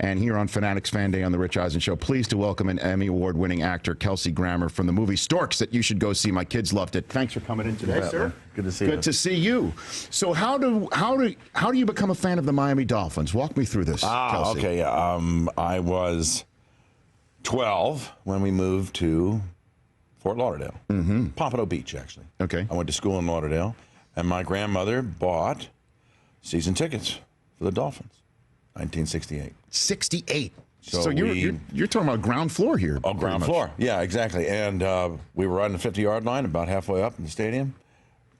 And here on Fanatics Fan Day on the Rich Eisen Show, pleased to welcome an Emmy Award-winning actor, Kelsey Grammer, from the movie Storks that you should go see. My kids loved it. Thanks for coming in today, sir. Good to see you. Good to see you. So how do you become a fan of the Miami Dolphins? Walk me through this, Kelsey. Okay. I was 12 when we moved to Fort Lauderdale, Pompano Beach, actually. Okay. I went to school in Lauderdale, and my grandmother bought season tickets for the Dolphins, 1968. 68. So you're talking about ground floor here. Oh, ground floor. Yeah, exactly. And we were on the 50-yard line, about halfway up in the stadium.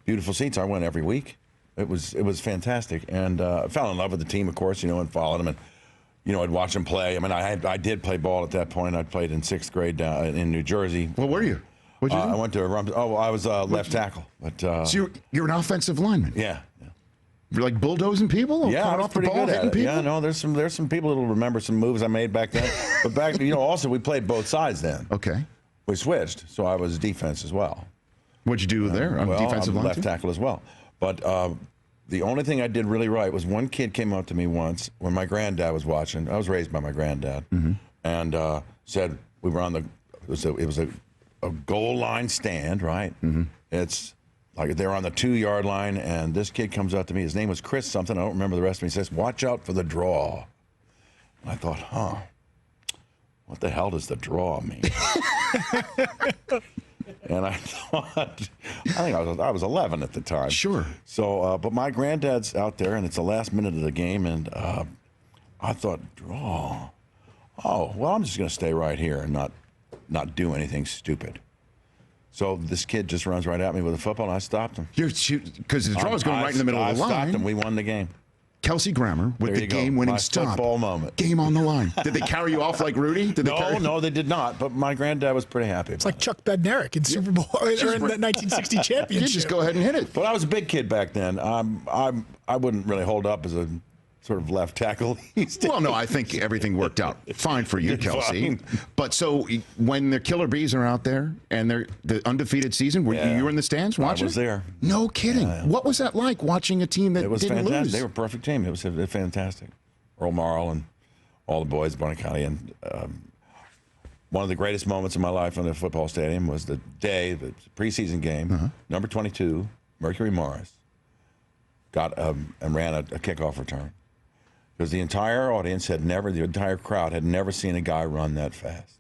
Beautiful seats. I went every week. It was fantastic, and I fell in love with the team, of course, and followed them, and I'd watch them play. I mean, I did play ball at that point. I played in 6th grade in New Jersey. What were you? What'd you do? I went to I was left tackle. But so you're an offensive lineman. Yeah. You're like bulldozing people? Or yeah, I was off the pretty ball, good at it. people? Yeah, no, there's some people that'll remember some moves I made back then. But back, also we played both sides then. Okay. We switched, so I was defense as well. What'd you do there on defensive line? Left tackle as well. But the only thing I did really right was one kid came up to me once when my granddad was watching. I was raised by my granddad, and said we were on the. It was a goal line stand, right? It's like they're on the 2-yard line, and this kid comes up to me. His name was Chris something. I don't remember the rest of it. He says, "Watch out for the draw." And I thought, what the hell does the draw mean? And I thought, I was 11 at the time. Sure. So, but my granddad's out there, and it's the last minute of the game, and I thought, draw. Oh, well, I'm just going to stay right here and not do anything stupid. So this kid just runs right at me with a football, and I stopped him. Because the draw was going right in the middle of the line. I stopped him. We won the game. Kelsey Grammer with the game-winning stop. Football moment. Game on the line. Did they carry you off like Rudy? No, they did not. But my granddad was pretty happy. It's like Chuck Bednarik in Super Bowl or in the 1960 championship. You just go ahead and hit it. But I was a big kid back then. I wouldn't really hold up as a sort of left tackle. Well, no, I think everything worked out fine for you, Kelsey. Fine. But so when the Killer Bees are out there and they're the undefeated season, you were in the stands watching? I was there. No kidding. What was that like watching a team that didn't fantastic. lose? They were a perfect team. It was fantastic. Earl Marl and all the boys, Bonnie County, and one of the greatest moments of my life in the football stadium was the day, the preseason game, number 22, Mercury Morris, got and ran a kickoff return. Because the entire audience the entire crowd had never seen a guy run that fast.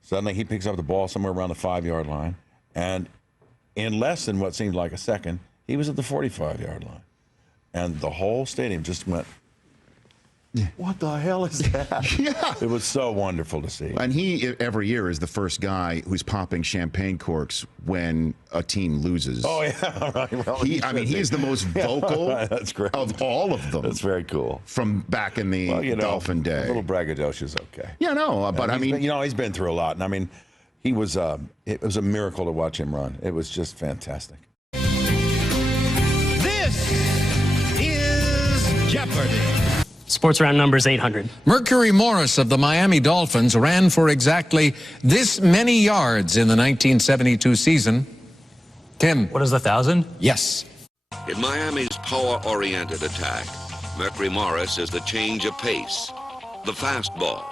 Suddenly he picks up the ball somewhere around the 5-yard line, and in less than what seemed like a second, he was at the 45-yard line. And the whole stadium just went, what the hell is that? Yeah. It was so wonderful to see. And he, every year, is the first guy who's popping champagne corks when a team loses. Oh, yeah. Right. Well, he is the most vocal That's great. of all of them. That's very cool. From back in the Dolphin day. A little braggadocious, okay. Yeah, no, but I mean... he's been through a lot. And I mean, it was a miracle to watch him run. It was just fantastic. This is Jeopardy! Sports round number is 800. Mercury Morris of the Miami Dolphins ran for exactly this many yards in the 1972 season. Tim. What is the 1,000? Yes. In Miami's power-oriented attack, Mercury Morris is the change of pace, the fastball.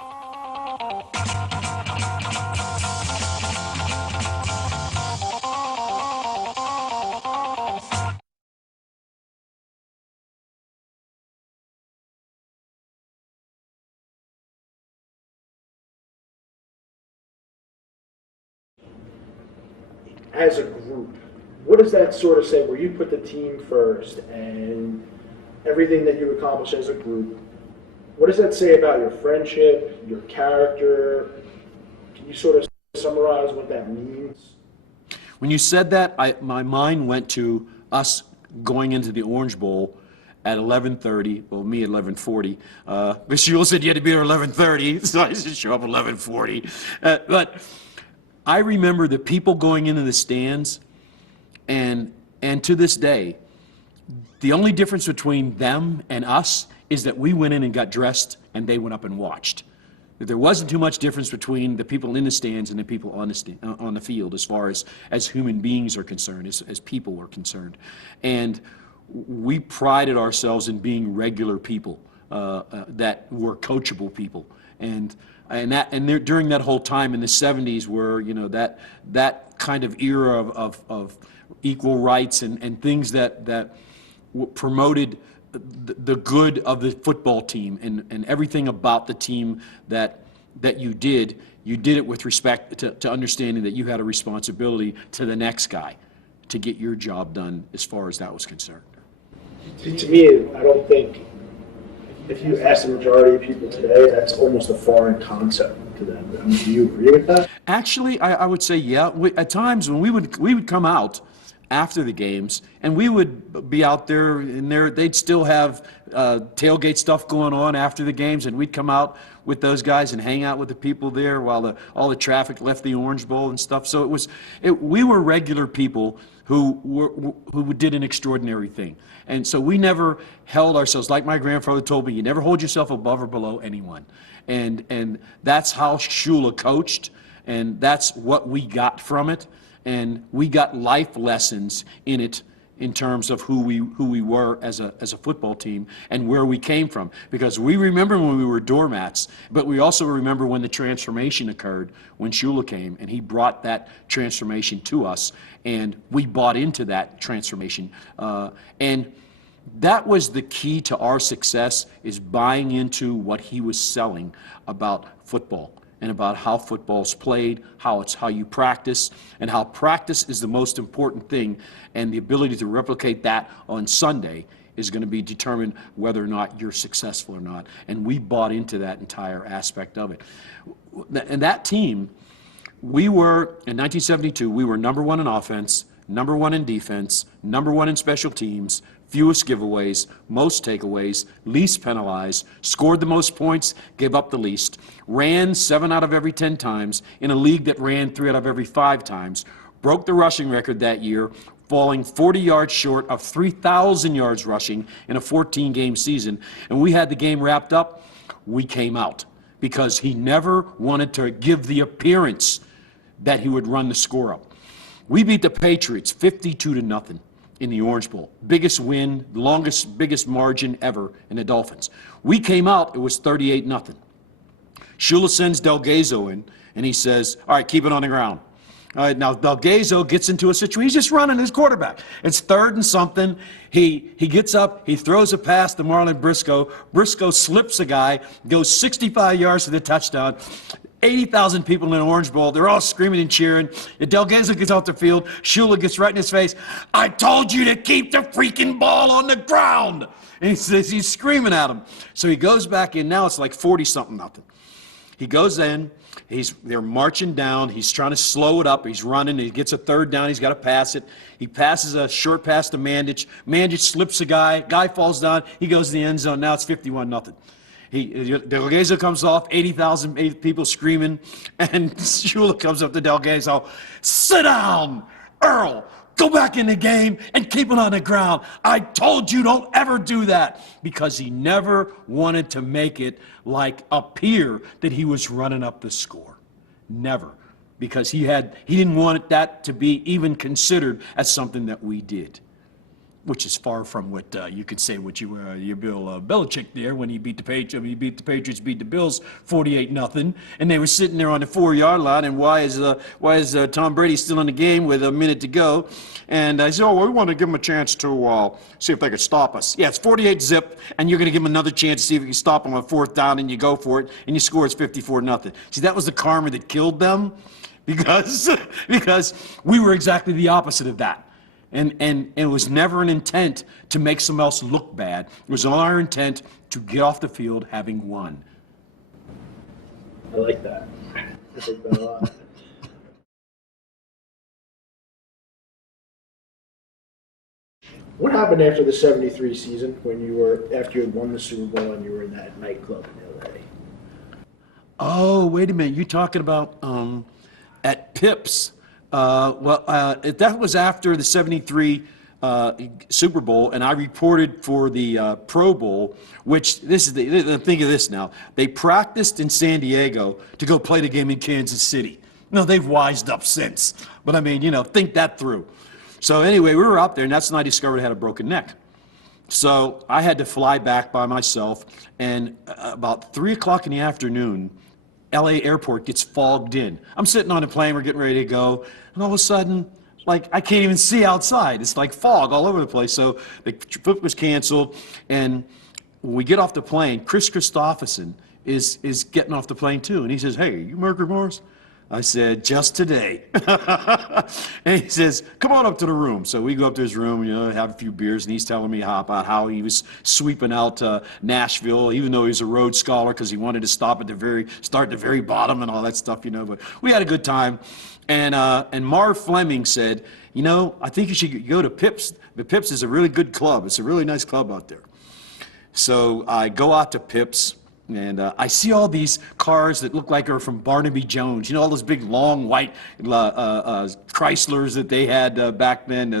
As a group, what does that sort of say where you put the team first and everything that you accomplish as a group? What does that say about your friendship, your character? Can you sort of summarize what that means? When you said that, my mind went to us going into the Orange Bowl at 11:30, well, me at 11:40. Miss Shule said you had to be there at 11:30, so I said show up at 11:40. But I remember the people going into the stands, and to this day, the only difference between them and us is that we went in and got dressed, and they went up and watched. There wasn't too much difference between the people in the stands and the people on the field as far as human beings are concerned, as people were concerned. And we prided ourselves in being regular people. that were coachable people. And during that whole time in the 70s where, you know, that kind of era of equal rights and things that promoted the good of the football team and everything about the team that you did it with respect to understanding that you had a responsibility to the next guy to get your job done as far as that was concerned. To me, I don't think, if you ask the majority of people today, that's almost a foreign concept to them. I mean, do you agree with that? Actually, I would say, yeah. At times when we would come out after the games, and we would be out there, and they'd still have tailgate stuff going on after the games, and we'd come out with those guys and hang out with the people there while all the traffic left the Orange Bowl and stuff. So we were regular people who did an extraordinary thing. And so we never held ourselves, like my grandfather told me, you never hold yourself above or below anyone. And that's how Shula coached, and that's what we got from it. And we got life lessons in it in terms of who we were as a football team and where we came from. Because we remember when we were doormats, but we also remember when the transformation occurred, when Shula came, and he brought that transformation to us, and we bought into that transformation. And that was the key to our success, is buying into what he was selling about football and about how football's played, how you practice, and how practice is the most important thing, and the ability to replicate that on Sunday is going to be determined whether or not you're successful or not. And we bought into that entire aspect of it. And that team, in 1972, we were number one in offense, number one in defense, number one in special teams, fewest giveaways, most takeaways, least penalized, scored the most points, gave up the least, ran 7 out of every 10 times in a league that ran 3 out of every 5 times, broke the rushing record that year, falling 40 yards short of 3,000 yards rushing in a 14-game season. And we had the game wrapped up, we came out because he never wanted to give the appearance that he would run the score up. We beat the Patriots 52-0. In the Orange Bowl. Biggest win, biggest margin ever in the Dolphins. We came out, it was 38-0. Shula sends Delgado in, and he says, all right, keep it on the ground. All right, now Delgado gets into a situation, he's just running his quarterback. It's 3rd and something. He gets up, he throws a pass to Marlon Briscoe. Briscoe slips a guy, goes 65 yards to the touchdown. 80,000 people in an Orange Bowl. They're all screaming and cheering. Delgado gets off the field. Shula gets right in his face. I told you to keep the freaking ball on the ground. And he's screaming at him. So he goes back in. Now it's like 40-something. He goes in. They're marching down. He's trying to slow it up. He's running. He gets a 3rd down. He's got to pass it. He passes a short pass to Mandich. Mandich slips a guy. Guy falls down. He goes to the end zone. Now it's 51-0. Delgado comes off, 80,000 people screaming, and Shula comes up to Delgado, sit down, Earl, go back in the game and keep it on the ground. I told you don't ever do that, because he never wanted to make it appear that he was running up the score. Never. Because he didn't want that to be even considered as something that we did. Which is far from what you could say what you Bill Belichick there when he beat the Patriots, beat the Bills 48-0, and they were sitting there on the 4-yard line. And why is Tom Brady still in the game with a minute to go? And I said, we want to give him a chance to see if they could stop us. Yeah, it's 48-0, and you're going to give him another chance to see if you can stop them on 4th down, and you go for it, and you score. It's 54-0. See, that was the karma that killed them, because we were exactly the opposite of that. And it was never an intent to make someone else look bad. It was our intent to get off the field having won. I like that. I like that a lot. What happened after the 73 season after you had won the Super Bowl and you were in that nightclub in L.A.? Oh, wait a minute. You're talking about at Pips. That was after the 73 Super Bowl, and I reported for the Pro Bowl, which think of this now. They practiced in San Diego to go play the game in Kansas City. No, they've wised up since. But I mean, think that through. So anyway, we were out there, and that's when I discovered I had a broken neck. So I had to fly back by myself, and about 3 o'clock in the afternoon, LA airport gets fogged in. I'm sitting on a plane, we're getting ready to go, and all of a sudden, like, I can't even see outside. It's like fog all over the place. So the trip was canceled, and when we get off the plane, Chris Christopherson is getting off the plane too, and he says, "Hey, you Mercury Morris?" I said, "Just today." And he says, "Come on up to the room." So we go up to his room, have a few beers, and he's telling me about how he was sweeping out Nashville, even though he's a Rhodes Scholar, because he wanted to start at the very bottom and all that stuff, But we had a good time. And Marv Fleming said, "I think you should go to Pips. The Pips is a really good club. It's a really nice club out there." So I go out to Pips, and I see all these cars that look like are from Barnaby Jones. All those big, long, white Chryslers that they had back then,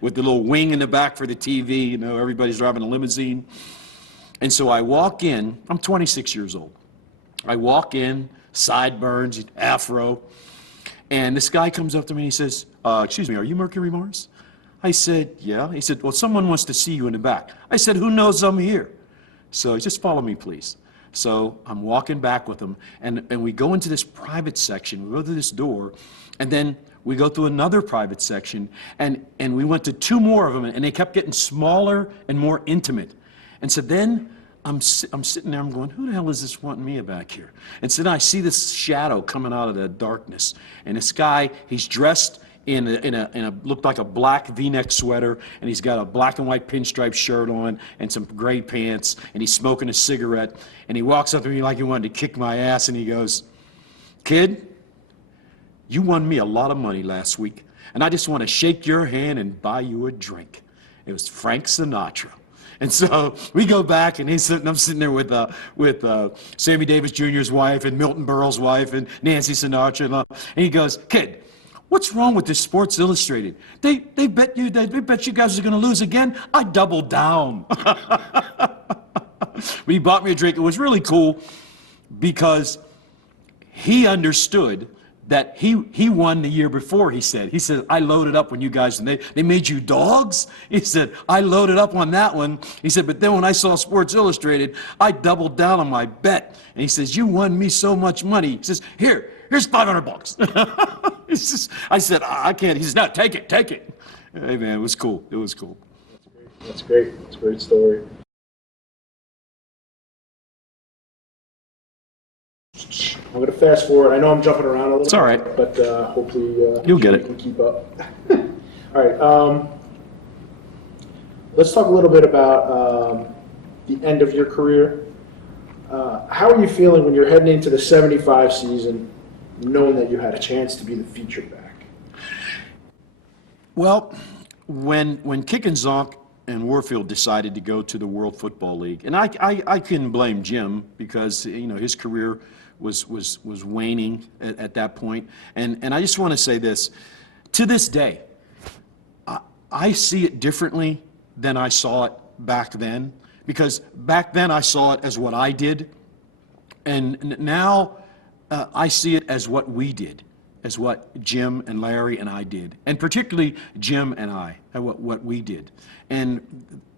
with the little wing in the back for the TV. Everybody's driving a limousine. And so I walk in. I'm 26 years old. I walk in, sideburns, afro, and this guy comes up to me and he says, "Excuse me, are you Mercury Morris?" I said, "Yeah." He said, "Well, someone wants to see you in the back." I said, "Who knows I'm here?" So he says, "Follow me, please." So I'm walking back with him, and we go into this private section. We go through this door, and then we go through another private section, and we went to 2 more of them, and they kept getting smaller and more intimate. And so then I'm sitting there, I'm going, "Who the hell is this wanting me back here?" And so then I see this shadow coming out of the darkness, and this guy, he's dressed in a looked like a black V-neck sweater, and he's got a black and white pinstripe shirt on and some gray pants, and he's smoking a cigarette, and he walks up to me like he wanted to kick my ass, and he goes, "Kid, you won me a lot of money last week, and I just want to shake your hand and buy you a drink." It was Frank Sinatra. And so we go back, and I'm sitting there with Sammy Davis Jr.'s wife and Milton Berle's wife and Nancy Sinatra, and he goes, "Kid, what's wrong with this Sports Illustrated? They bet you guys are going to lose again." I doubled down. He bought me a drink. It was really cool because he understood that he won the year before. He said, "I loaded up when you guys, and they made you dogs." He said, "I loaded up on that one." He said, "But then when I saw Sports Illustrated, I doubled down on my bet." And he says, "You won me so much money." He says, Here's $500. I said, "I can't." He says, "No, take it. Hey man, it was cool. It was cool. That's great. That's a great story. I'm going to fast forward. I know I'm jumping around a little. It's all right. But hopefully you'll get it. You can keep up. All right. Let's talk a little bit about the end of your career. How are you feeling when you're heading into the 75 season, knowing that you had a chance to be the featured back? Well, when Kick and Zonk and Warfield decided to go to the World Football League, and I couldn't blame Jim because his career was waning at that point, and I just want to say this: to this day, I see it differently than I saw it back then, because back then I saw it as what I did, and now I see it as what we did, as what Jim and Larry and I did, and particularly Jim and I, what we did. And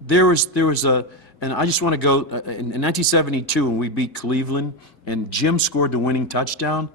there was and I just want to go, in 1972 when we beat Cleveland and Jim scored the winning touchdown,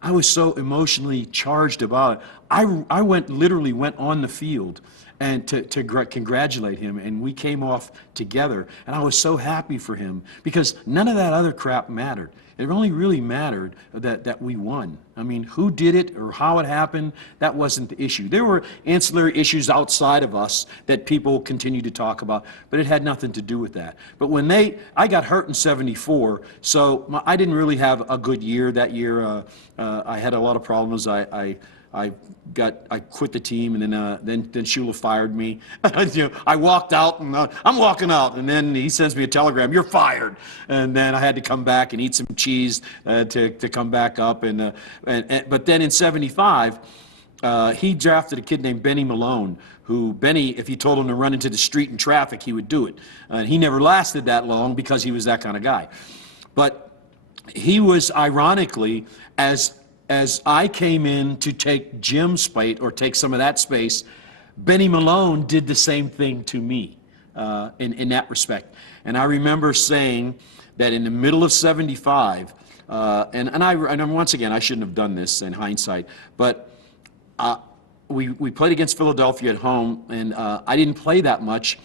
I was so emotionally charged about it. I literally went on the field and to congratulate him, and we came off together, and I was so happy for him because none of that other crap mattered. It only really mattered that we won. I mean, who did it or how it happened, that wasn't the issue. There were ancillary issues outside of us that people continue to talk about, but it had nothing to do with that. But when I got hurt in ~74, so I didn't really have a good year that year. I had a lot of problems. I quit the team, and then Shula fired me. I walked out, and I'm walking out, and then he sends me a telegram: "You're fired." And then I had to come back and eat some cheese to come back up. But then in '75, he drafted a kid named Benny Malone, who Benny, if you told him to run into the street in traffic, he would do it. He never lasted that long because he was that kind of guy. But he was, ironically, as I came in to take Jim's spot or take some of that space, Benny Malone did the same thing to me. in that respect. And I remember saying that in the middle of '75, and once again, I shouldn't have done this in hindsight, but we played against Philadelphia at home, and I didn't play that much,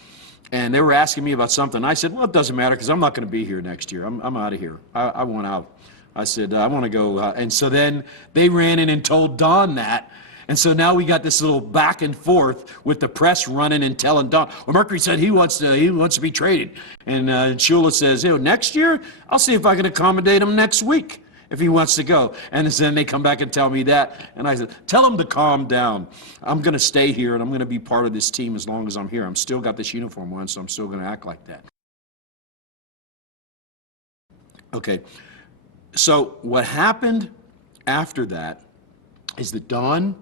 and they were asking me about something. I said, well, it doesn't matter because I'm not going to be here next year. I'm out of here. I want out. I said, I want to go. And so then they ran in and told Don that. And so now we got this little back and forth with the press running and telling Don. Well, Mercury said he wants to be traded. And Shula says, next year, I'll see if I can accommodate him next week if he wants to go. And then they come back and tell me that. And I said, tell him to calm down. I'm going to stay here, and I'm going to be part of this team as long as I'm here. I'm still got this uniform on, so I'm still going to act like that. Okay. So what happened after that is that Don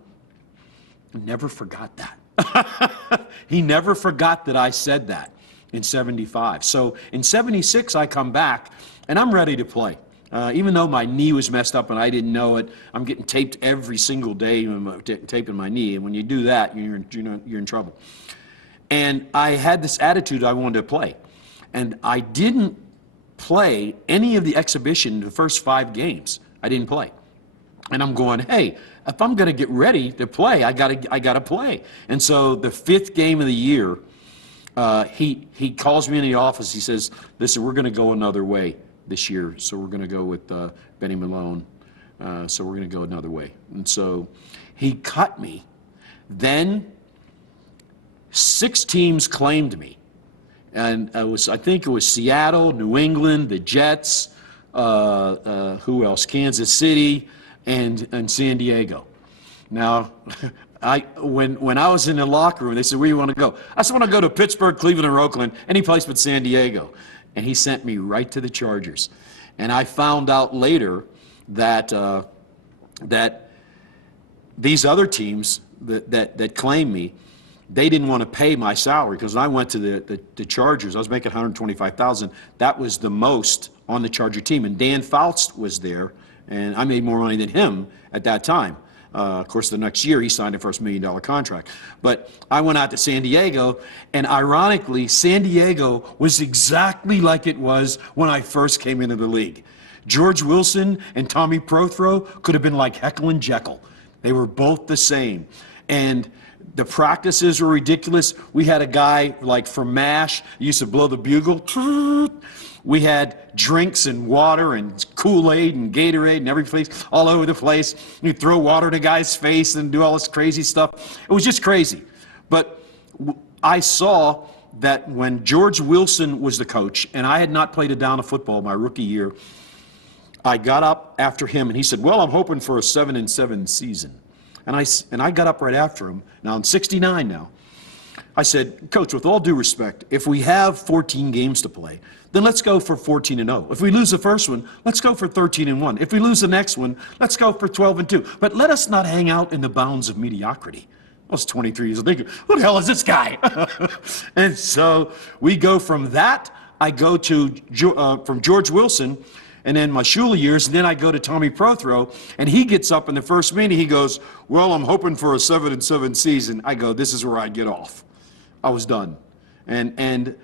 never forgot that. He never forgot that I said that in '75. So in '76, I come back, and I'm ready to play. Even though my knee was messed up and I didn't know it, I'm getting taped every single day, taping my knee. And when you do that, you're in trouble. And I had this attitude I wanted to play. And I didn't play any of the exhibition the first 5 games. I didn't play. And I'm going, hey, if I'm going to get ready to play, I gotta play. And so the 5th game of the year, he calls me in the office. He says, listen, we're going to go another way this year. So we're going to go with Benny Malone. So we're going to go another way. And so he cut me. Then 6 teams claimed me. And I think it was Seattle, New England, the Jets, who else? Kansas City, and San Diego. Now, when I was in the locker room, they said, where do you want to go? I said, I want to go to Pittsburgh, Cleveland, or Oakland, any place but San Diego. And he sent me right to the Chargers. And I found out later that that these other teams that claimed me, they didn't want to pay my salary, because when I went to the Chargers, I was making $125,000. That was the most on the Charger team. And Dan Faust was there, and I made more money than him at that time. Of course, the next year he signed a first $1 million contract. But I went out to San Diego, and ironically, San Diego was exactly like it was when I first came into the league. George Wilson and Tommy Prothro could have been like Heckle and Jekyll. They were both the same. And the practices were ridiculous. We had a guy like from MASH, used to blow the bugle. We had drinks and water and Kool-Aid and Gatorade and every place, all over the place. You'd throw water in a guy's face and do all this crazy stuff. It was just crazy. But I saw that when George Wilson was the coach, and I had not played a down of football my rookie year, I got up after him, and he said, well, I'm hoping for a 7-7 season. And I got up right after him. Now, I'm 69 now. I said, Coach, with all due respect, if we have 14 games to play, then let's go for 14-0. If we lose the first one, let's go for 13-1. If we lose the next one, let's go for 12-2. But let us not hang out in the bounds of mediocrity. I was 23 years old thinking, who the hell is this guy? And so we go from that. I go to from George Wilson, and then my Shula years, and then I go to Tommy Prothro, and he gets up in the first meeting, he goes, well, I'm hoping for a 7-7 season. I go, this is where I get off. I was done. And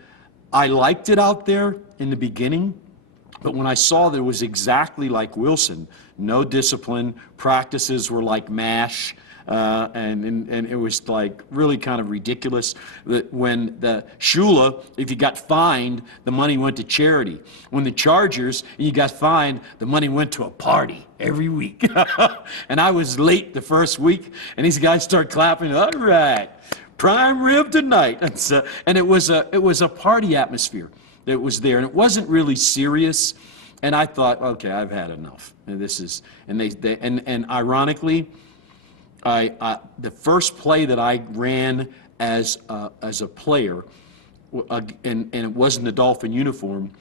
I liked it out there in the beginning, but when I saw that it was exactly like Wilson, no discipline, practices were like MASH, and it was like really kind of ridiculous that when the Shula, if you got fined, the money went to charity. When the Chargers, you got fined, the money went to a party every week. And I was late the first week, and these guys start clapping, all right, prime rib tonight. And it was a party atmosphere that was there, and it wasn't really serious. And I thought, okay, I've had enough. And this is, and ironically, the first play that I ran as a player, and it wasn't the Dolphin uniform,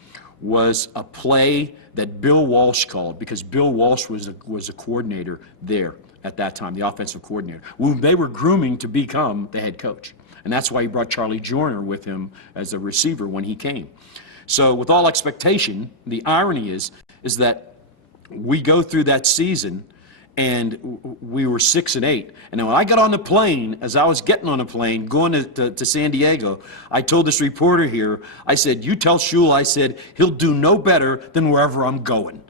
was a play that Bill Walsh called, because Bill Walsh was a coordinator there at that time, the offensive coordinator, who they were grooming to become the head coach. And that's why he brought Charlie Joyner with him as a receiver when he came. So with all expectation, the irony is that we go through that season, and we were 6-8. And then when I got on the plane, as I was getting on the plane, going to San Diego, I told this reporter here, I said, you tell Shula, I said, he'll do no better than wherever I'm going.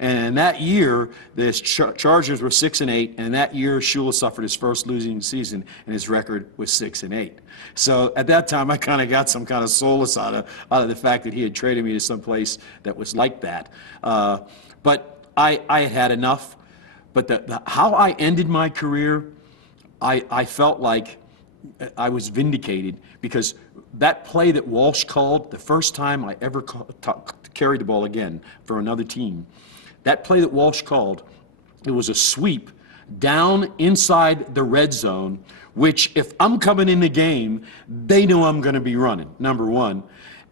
And that year, the Chargers were 6-8, and that year, Shula suffered his first losing season, and his record was 6-8. So at that time, I kind of got some kind of solace out of the fact that he had traded me to some place that was like that. But I had enough. But how I ended my career, I felt like I was vindicated, because that play that Walsh called, the first time I ever carried the ball again for another team, that play that Walsh called, it was a sweep down inside the red zone, which if I'm coming in the game, they know I'm going to be running, number one.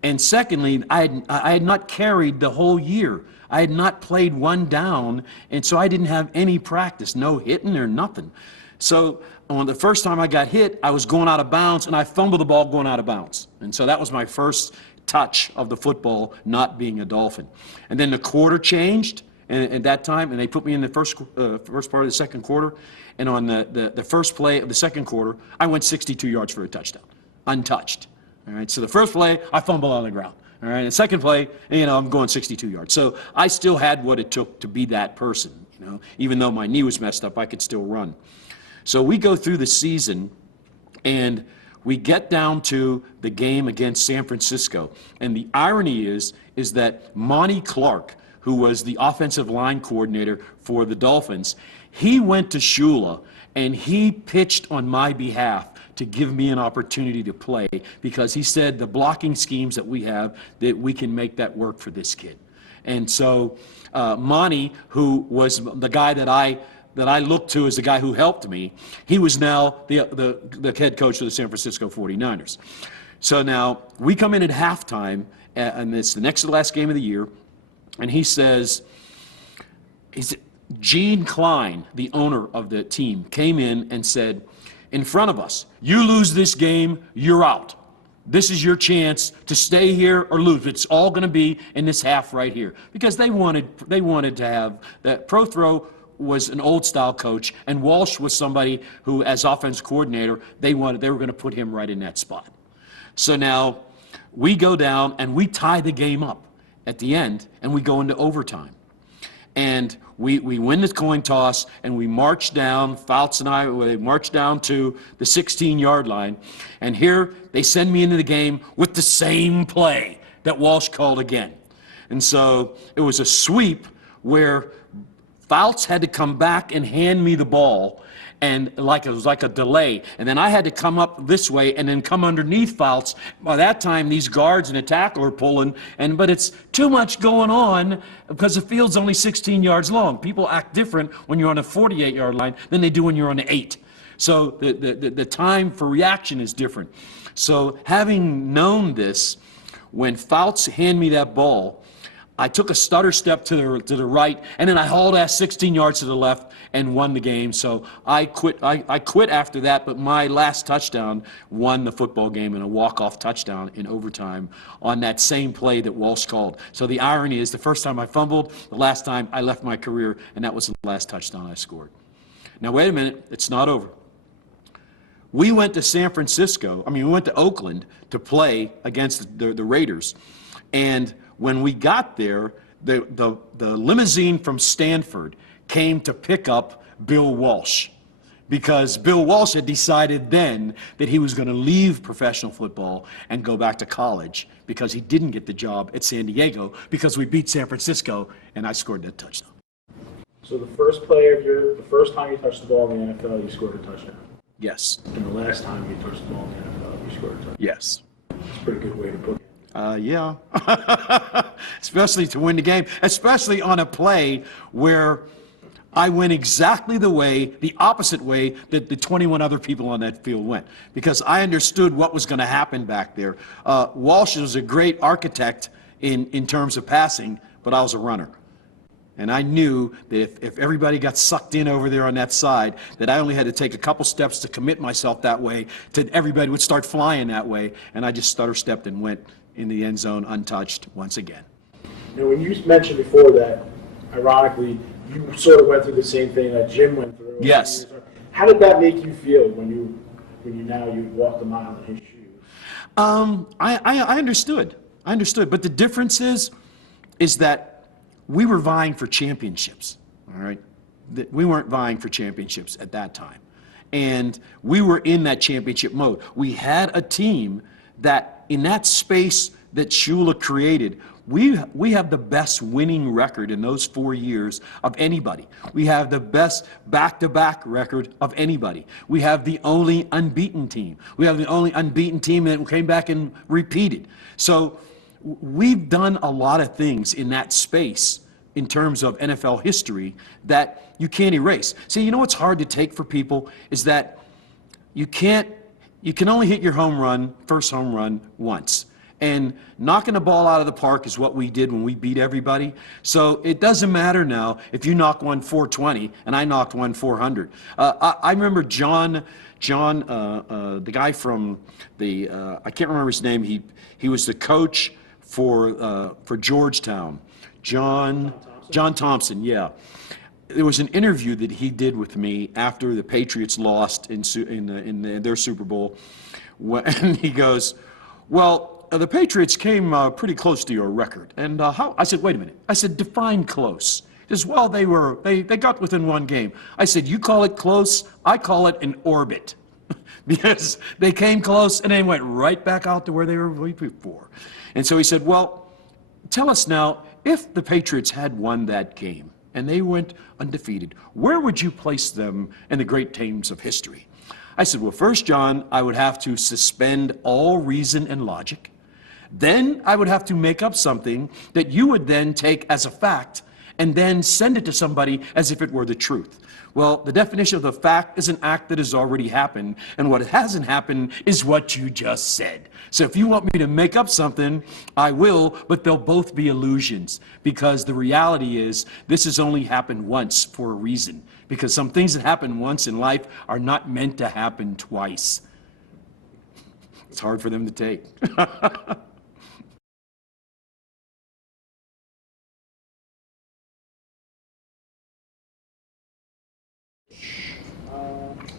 And secondly, I had not carried the whole year. I had not played one down, and so I didn't have any practice, no hitting or nothing. So on the first time I got hit, I was going out of bounds, and I fumbled the ball going out of bounds. And so that was my first touch of the football not being a Dolphin. And then the quarter changed at that time, and they put me in the first part of the second quarter. And on the first play of the second quarter, I went 62 yards for a touchdown, untouched. All right, so the first play, I fumbled on the ground. All right, and second play, I'm going 62 yards. So I still had what it took to be that person, Even though my knee was messed up, I could still run. So we go through the season, and we get down to the game against San Francisco. And the irony is that Monty Clark, who was the offensive line coordinator for the Dolphins, he went to Shula, and he pitched on my behalf to give me an opportunity to play, because he said the blocking schemes that we have, that we can make that work for this kid. And so Monty, who was the guy that I looked to as the guy who helped me, he was now the head coach of the San Francisco 49ers. So now we come in at halftime, and it's the next to the last game of the year, and he says, Gene Klein, the owner of the team, came in and said, in front of us, you lose this game, you're out. This is your chance to stay here or lose. It's all going to be in this half right here, because they wanted to have that. Prothro was an old style coach, and Walsh was somebody who, as offense coordinator, they were going to put him right in that spot. So now we go down and we tie the game up at the end, and we go into overtime. And we win the coin toss, and we march down, Fouts and I, we march down to the 16-yard line. And here they send me into the game with the same play that Walsh called again. And so it was a sweep where Fouts had to come back and hand me the ball, and it was like a delay. And then I had to come up this way and then come underneath Fouts. By that time, these guards and the tackle are pulling, but it's too much going on because the field's only 16 yards long. People act different when you're on a 48-yard line than they do when you're on the 8. So the time for reaction is different. So having known this, when Fouts handed me that ball, I took a stutter step to the right, and then I hauled ass 16 yards to the left and won the game. So I quit. I quit after that, but my last touchdown won the football game in a walk-off touchdown in overtime on that same play that Walsh called. So the irony is, the first time I fumbled, the last time I left my career, and that was the last touchdown I scored. Now wait a minute, it's not over. We went to Oakland to play against the Raiders, and when we got there, the limousine from Stanford came to pick up Bill Walsh, because Bill Walsh had decided then that he was going to leave professional football and go back to college, because he didn't get the job at San Diego because we beat San Francisco and I scored that touchdown. So the first time you touched the ball in the NFL, you scored a touchdown. Yes. And the last time you touched the ball in the NFL, you scored a touchdown. Yes. It's a pretty good way to put it. Yeah. Especially to win the game, especially on a play where I went exactly the opposite way that the 21 other people on that field went, because I understood what was going to happen back there. Walsh was a great architect in terms of passing, but I was a runner. And I knew that if everybody got sucked in over there on that side, that I only had to take a couple steps to commit myself that way, to everybody would start flying that way, and I just stutter-stepped and went in the end zone untouched once again. Now, when you mentioned before that, ironically, you sort of went through the same thing that Jim went through. Yes. How did that make you feel when you walked a mile in his shoes? I understood. I understood. But the difference is that we were vying for championships, all right? We weren't vying for championships at that time. And we were in that championship mode. We had a team that, in that space that Shula created, we have the best winning record in those 4 years of anybody. We have the best back-to-back record of anybody. We have the only unbeaten team. We have the only unbeaten team that came back and repeated. So we've done a lot of things in that space in terms of NFL history that you can't erase. See, you know what's hard to take for people is that you can only hit your first home run once. And knocking the ball out of the park is what we did when we beat everybody. So it doesn't matter now if you knock one 420 and I knocked one 400. I remember John, the guy from the, I can't remember his name. He was the coach for Georgetown. John Thompson, yeah. There was an interview that he did with me after the Patriots lost in their Super Bowl, and he goes, "Well, the Patriots came pretty close to your record." And how? I said, "Wait a minute." I said, "Define close." He says, "Well, they got within one game." I said, "You call it close? I call it an orbit." Because they came close and then went right back out to where they were before. And so he said, "Well, tell us now, if the Patriots had won that game and they went undefeated, where would you place them in the great teams of history?" I said, "Well, first, John, I would have to suspend all reason and logic. Then I would have to make up something that you would then take as a fact and then send it to somebody as if it were the truth. Well, the definition of the fact is an act that has already happened, and what hasn't happened is what you just said. So if you want me to make up something, I will, but they'll both be illusions, because the reality is this has only happened once for a reason, because some things that happen once in life are not meant to happen twice." It's hard for them to take.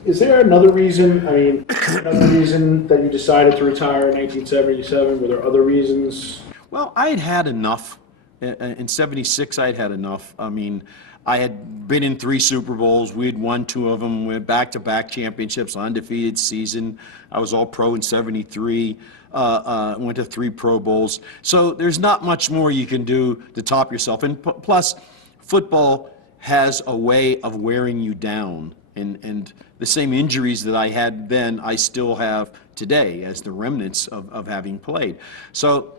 Is there another reason, another reason that you decided to retire in 1977? Were there other reasons? Well, I had had enough. In 76, I had had enough. I mean, I had been in 3 Super Bowls. We had won 2 of them. We had back-to-back championships, undefeated season. I was all-pro in 73. Went to 3 Pro Bowls. So there's not much more you can do to top yourself. And plus, football has a way of wearing you down. And the same injuries that I had then, I still have today as the remnants of having played. So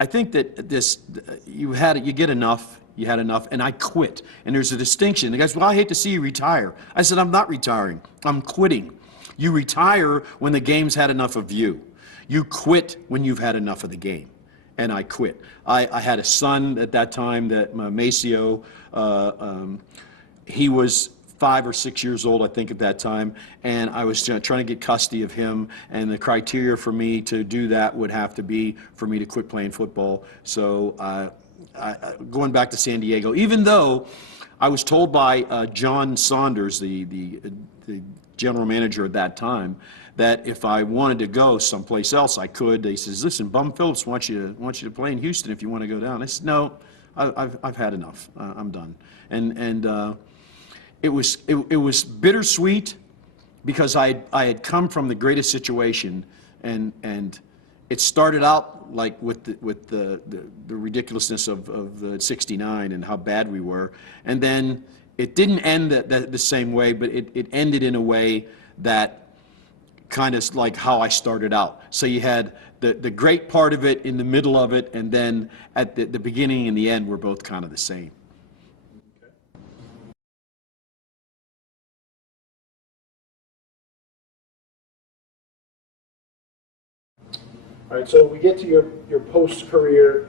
I think that you get enough, you had enough, and I quit. And there's a distinction. The guys, "Well, I hate to see you retire." I said, "I'm not retiring, I'm quitting." You retire when the game's had enough of you. You quit when you've had enough of the game. And I quit. I had a son at that time, that Maceo, he was 5 or 6 years old, I think, at that time, and I was trying to get custody of him, and the criteria for me to do that would have to be for me to quit playing football. So going back to San Diego, even though I was told by John Saunders, the general manager at that time, that if I wanted to go someplace else, I could. He says, "Listen, Bum Phillips wants you to play in Houston if you want to go down." I said, "No, I've had enough. I'm done." It was bittersweet, because I had come from the greatest situation, and it started out like with the ridiculousness of the '69 and how bad we were, and then it didn't end the same way, but it ended in a way that kind of like how I started out. So you had the great part of it in the middle of it, and then at the beginning and the end were both kind of the same. All right, so we get to your post-career.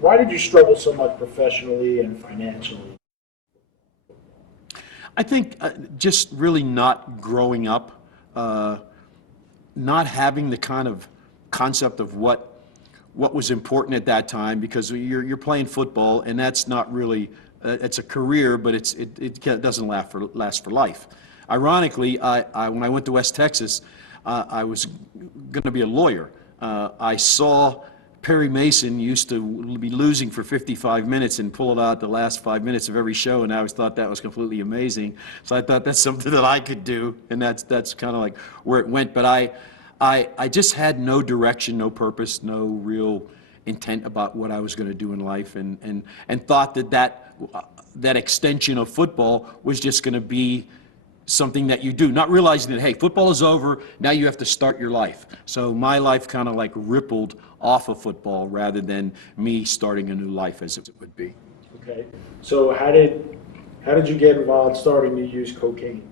Why did you struggle so much professionally and financially? I think just really not growing up, not having the kind of concept of what was important at that time, because you're playing football, and that's not really it's a career, but it doesn't last for life. Ironically, when I went to West Texas, I was going to be a lawyer. I saw Perry Mason used to be losing for 55 minutes and pull it out the last 5 minutes of every show, and I always thought that was completely amazing. So I thought that's something that I could do, and that's kind of like where it went. But I just had no direction, no purpose, no real intent about what I was going to do in life, and thought that extension of football was just going to be something that you do, not realizing that, hey, football is over, now you have to start your life. So my life kind of like rippled off of football rather than me starting a new life as it would be. Okay. So how did you get involved starting to use cocaine?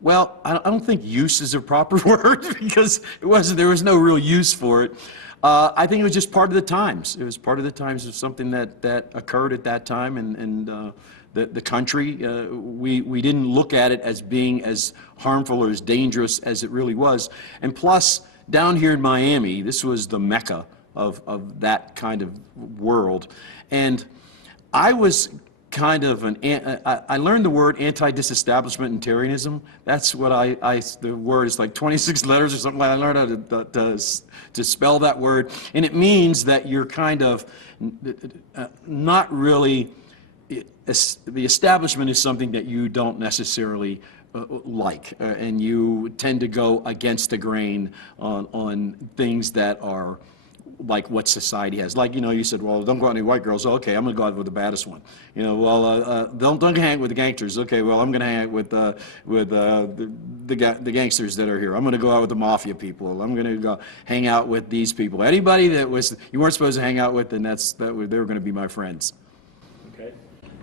Well, I don't think use is a proper word because there was no real use for it. I think it was just part of the times. It was part of the times of something that occurred at that time, and the country, we didn't look at it as being as harmful or as dangerous as it really was. And plus, down here in Miami, this was the mecca of that kind of world. And I was kind of I learned the word anti-disestablishmentarianism. That's what the word is like 26 letters or something. I learned how to spell that word. And it means that you're kind of not really, the establishment is something that you don't necessarily like, and you tend to go against the grain on things that are like what society has. Like, you said, well, don't go out with any white girls. Oh, okay, I'm going to go out with the baddest one. Don't hang out with the gangsters. Okay, well, I'm going to hang out with the gangsters that are here. I'm going to go out with the mafia people. I'm going to go hang out with these people. Anybody that you weren't supposed to hang out with, then they were going to be my friends. Okay.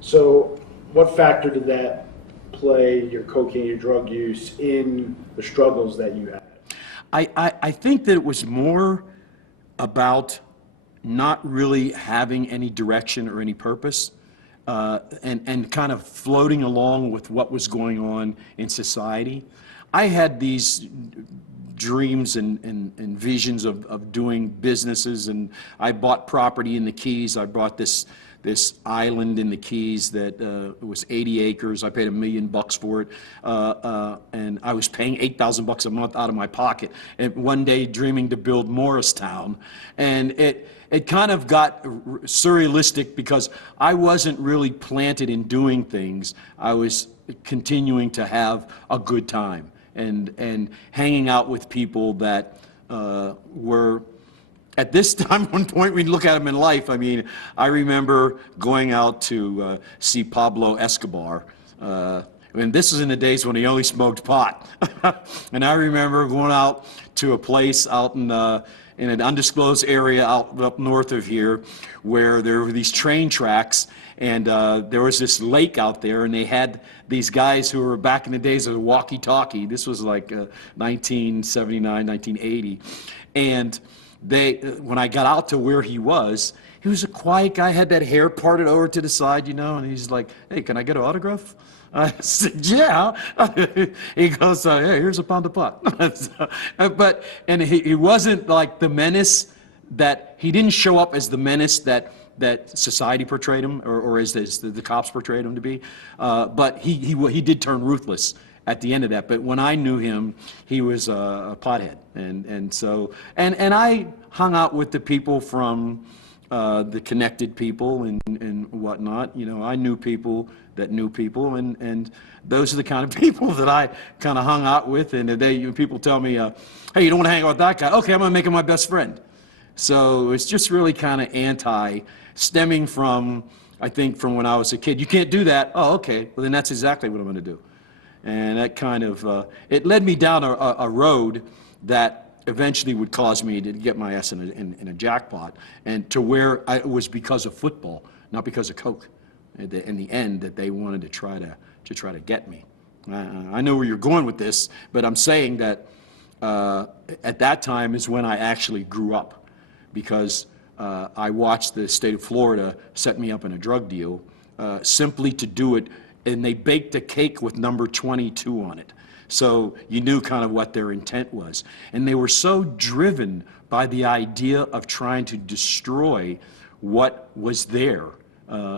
So what factor did that play, your cocaine, your drug use, in the struggles that you had? I think that it was more about not really having any direction or any purpose, and kind of floating along with what was going on in society. I had these dreams and visions of doing businesses, and I bought property in the Keys. I bought this island in the Keys that was 80 acres. I paid $1 million for it, and I was paying $8,000 a month out of my pocket. And one day, dreaming to build Morristown, and it kind of got surrealistic because I wasn't really planted in doing things. I was continuing to have a good time and hanging out with people that were. At this time, one point, we'd look at them in life. I mean, I remember going out to see Pablo Escobar. And this was in the days when he only smoked pot. And I remember going out to a place out in an undisclosed area up north of here where there were these train tracks. And there was this lake out there, and they had these guys who were back in the days of the walkie-talkie. This was like 1979, 1980. And when I got out to where he was a quiet guy, had that hair parted over to the side, and he's like, hey, can I get an autograph? I said, yeah. He goes, hey, here's a pound of pot. And he wasn't like the menace he didn't show up as the menace that society portrayed him, or as the cops portrayed him to be. But he did turn ruthless at the end of that. But when I knew him, he was a pothead. And I hung out with the people from the connected people and whatnot. I knew people that knew people, and those are the kind of people that I kind of hung out with. And people tell me, hey, you don't want to hang out with that guy? Okay, I'm going to make him my best friend. So it's just really kind of stemming from, I think, from when I was a kid. You can't do that. Oh, okay. Well, then that's exactly what I'm going to do. And that kind of, it led me down a road that eventually would cause me to get my ass in a jackpot, and to where it was because of football, not because of coke. In the end, that they wanted to try to get me. I know where you're going with this, but I'm saying that at that time is when I actually grew up, because I watched the state of Florida set me up in a drug deal simply to do it. And they baked a cake with number 22 on it. So you knew kind of what their intent was. And they were so driven by the idea of trying to destroy what was there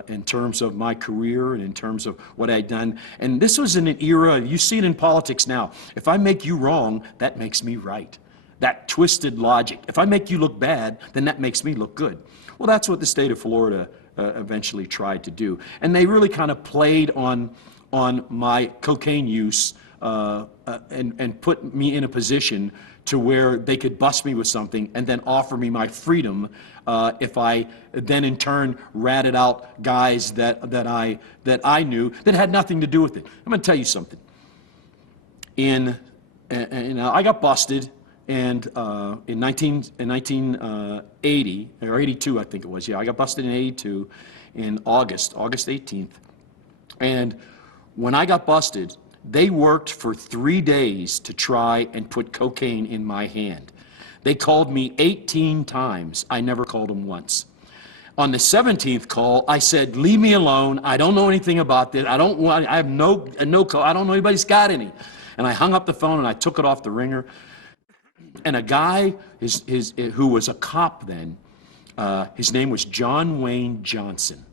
in terms of my career and in terms of what I'd done. And this was in an era, you see it in politics now. If I make you wrong, that makes me right. That twisted logic. If I make you look bad, then that makes me look good. Well, that's what the state of Florida eventually tried to do. And they really kind of played on my cocaine use and put me in a position to where they could bust me with something and then offer me my freedom if I then in turn ratted out guys that I knew that had nothing to do with it. I'm going to tell you something. I got busted and in 1980 or 82, I think it was. Yeah, I got busted in 82 in August 18th. And when I got busted, they worked for 3 days to try and put cocaine in my hand. They called me 18 times. I never called them once. On the 17th call, I said, "Leave me alone. I don't know anything about this. I have no call. I don't know anybody's got any." And I hung up the phone and I took it off the ringer. And a guy who was a cop then, his name was John Wayne Johnson.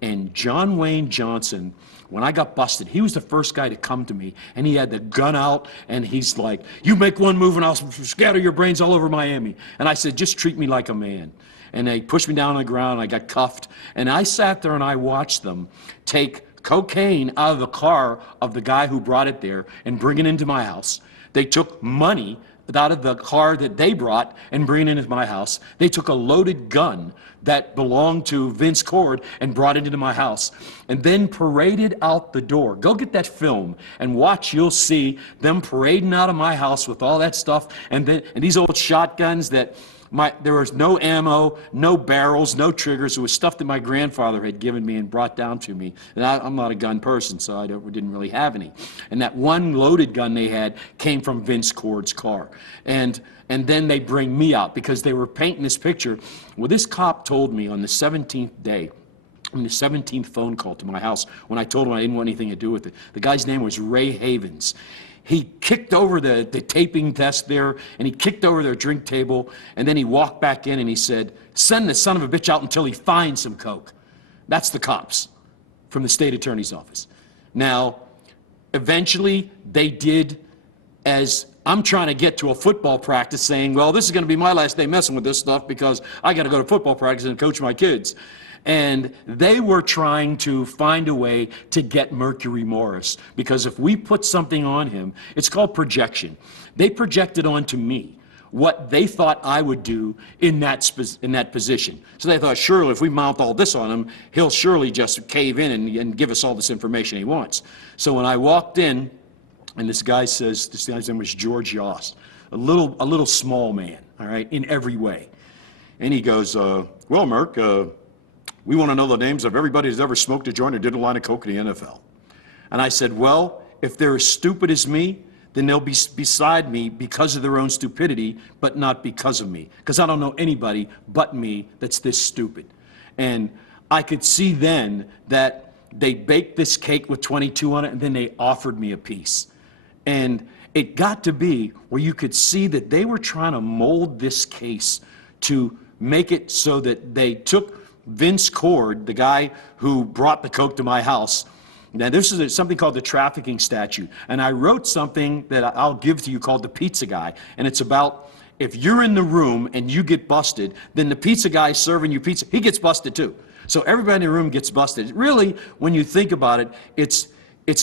And John Wayne Johnson, when I got busted, he was the first guy to come to me, and he had the gun out, and he's like, "You make one move and I'll scatter your brains all over Miami." And I said, "Just treat me like a man." And they pushed me down on the ground, and I got cuffed. And I sat there and I watched them take cocaine out of the car of the guy who brought it there and bring it into my house. They took money out of the car that they brought and bring it into my house. They took a loaded gun that belonged to Vince Cord and brought it into my house and then paraded out the door. Go get that film and watch. You'll see them parading out of my house with all that stuff and these old shotguns that there was no ammo, no barrels, no triggers. It was stuff that my grandfather had given me and brought down to me. And I'm not a gun person, so I didn't really have any. And that one loaded gun they had came from Vince Cord's car. And then they bring me out because they were painting this picture. Well, this cop told me on the 17th day, on the 17th phone call to my house, when I told him I didn't want anything to do with it. The guy's name was Ray Havens. He kicked over the taping desk there, and he kicked over their drink table, and then he walked back in and he said, "Send the son of a bitch out until he finds some coke." That's the cops from the state attorney's office. Now, eventually they did as I'm trying to get to a football practice saying, well, this is going to be my last day messing with this stuff because I got to go to football practice and coach my kids. And they were trying to find a way to get Mercury Morris, because if we put something on him, it's called projection. They projected onto me what they thought I would do in that position. So they thought, surely if we mount all this on him, he'll surely just cave in and give us all this information he wants. So when I walked in, and this guy's name was George Yost, a little small man, all right, in every way. And he goes, well, Merc, we want to know the names of everybody who's ever smoked a joint or did a line of coke in the NFL. And I said, well, if they're as stupid as me, then they'll be beside me because of their own stupidity, but not because of me. Because I don't know anybody but me that's this stupid. And I could see then that they baked this cake with 22 on it, and then they offered me a piece. And it got to be where you could see that they were trying to mold this case to make it so that they took Vince Cord, the guy who brought the coke to my house. Now, this is something called the trafficking statute. And I wrote something that I'll give to you called the pizza guy. And it's about if you're in the room and you get busted, then the pizza guy serving you pizza, he gets busted too. So everybody in the room gets busted. Really, when you think about it, it's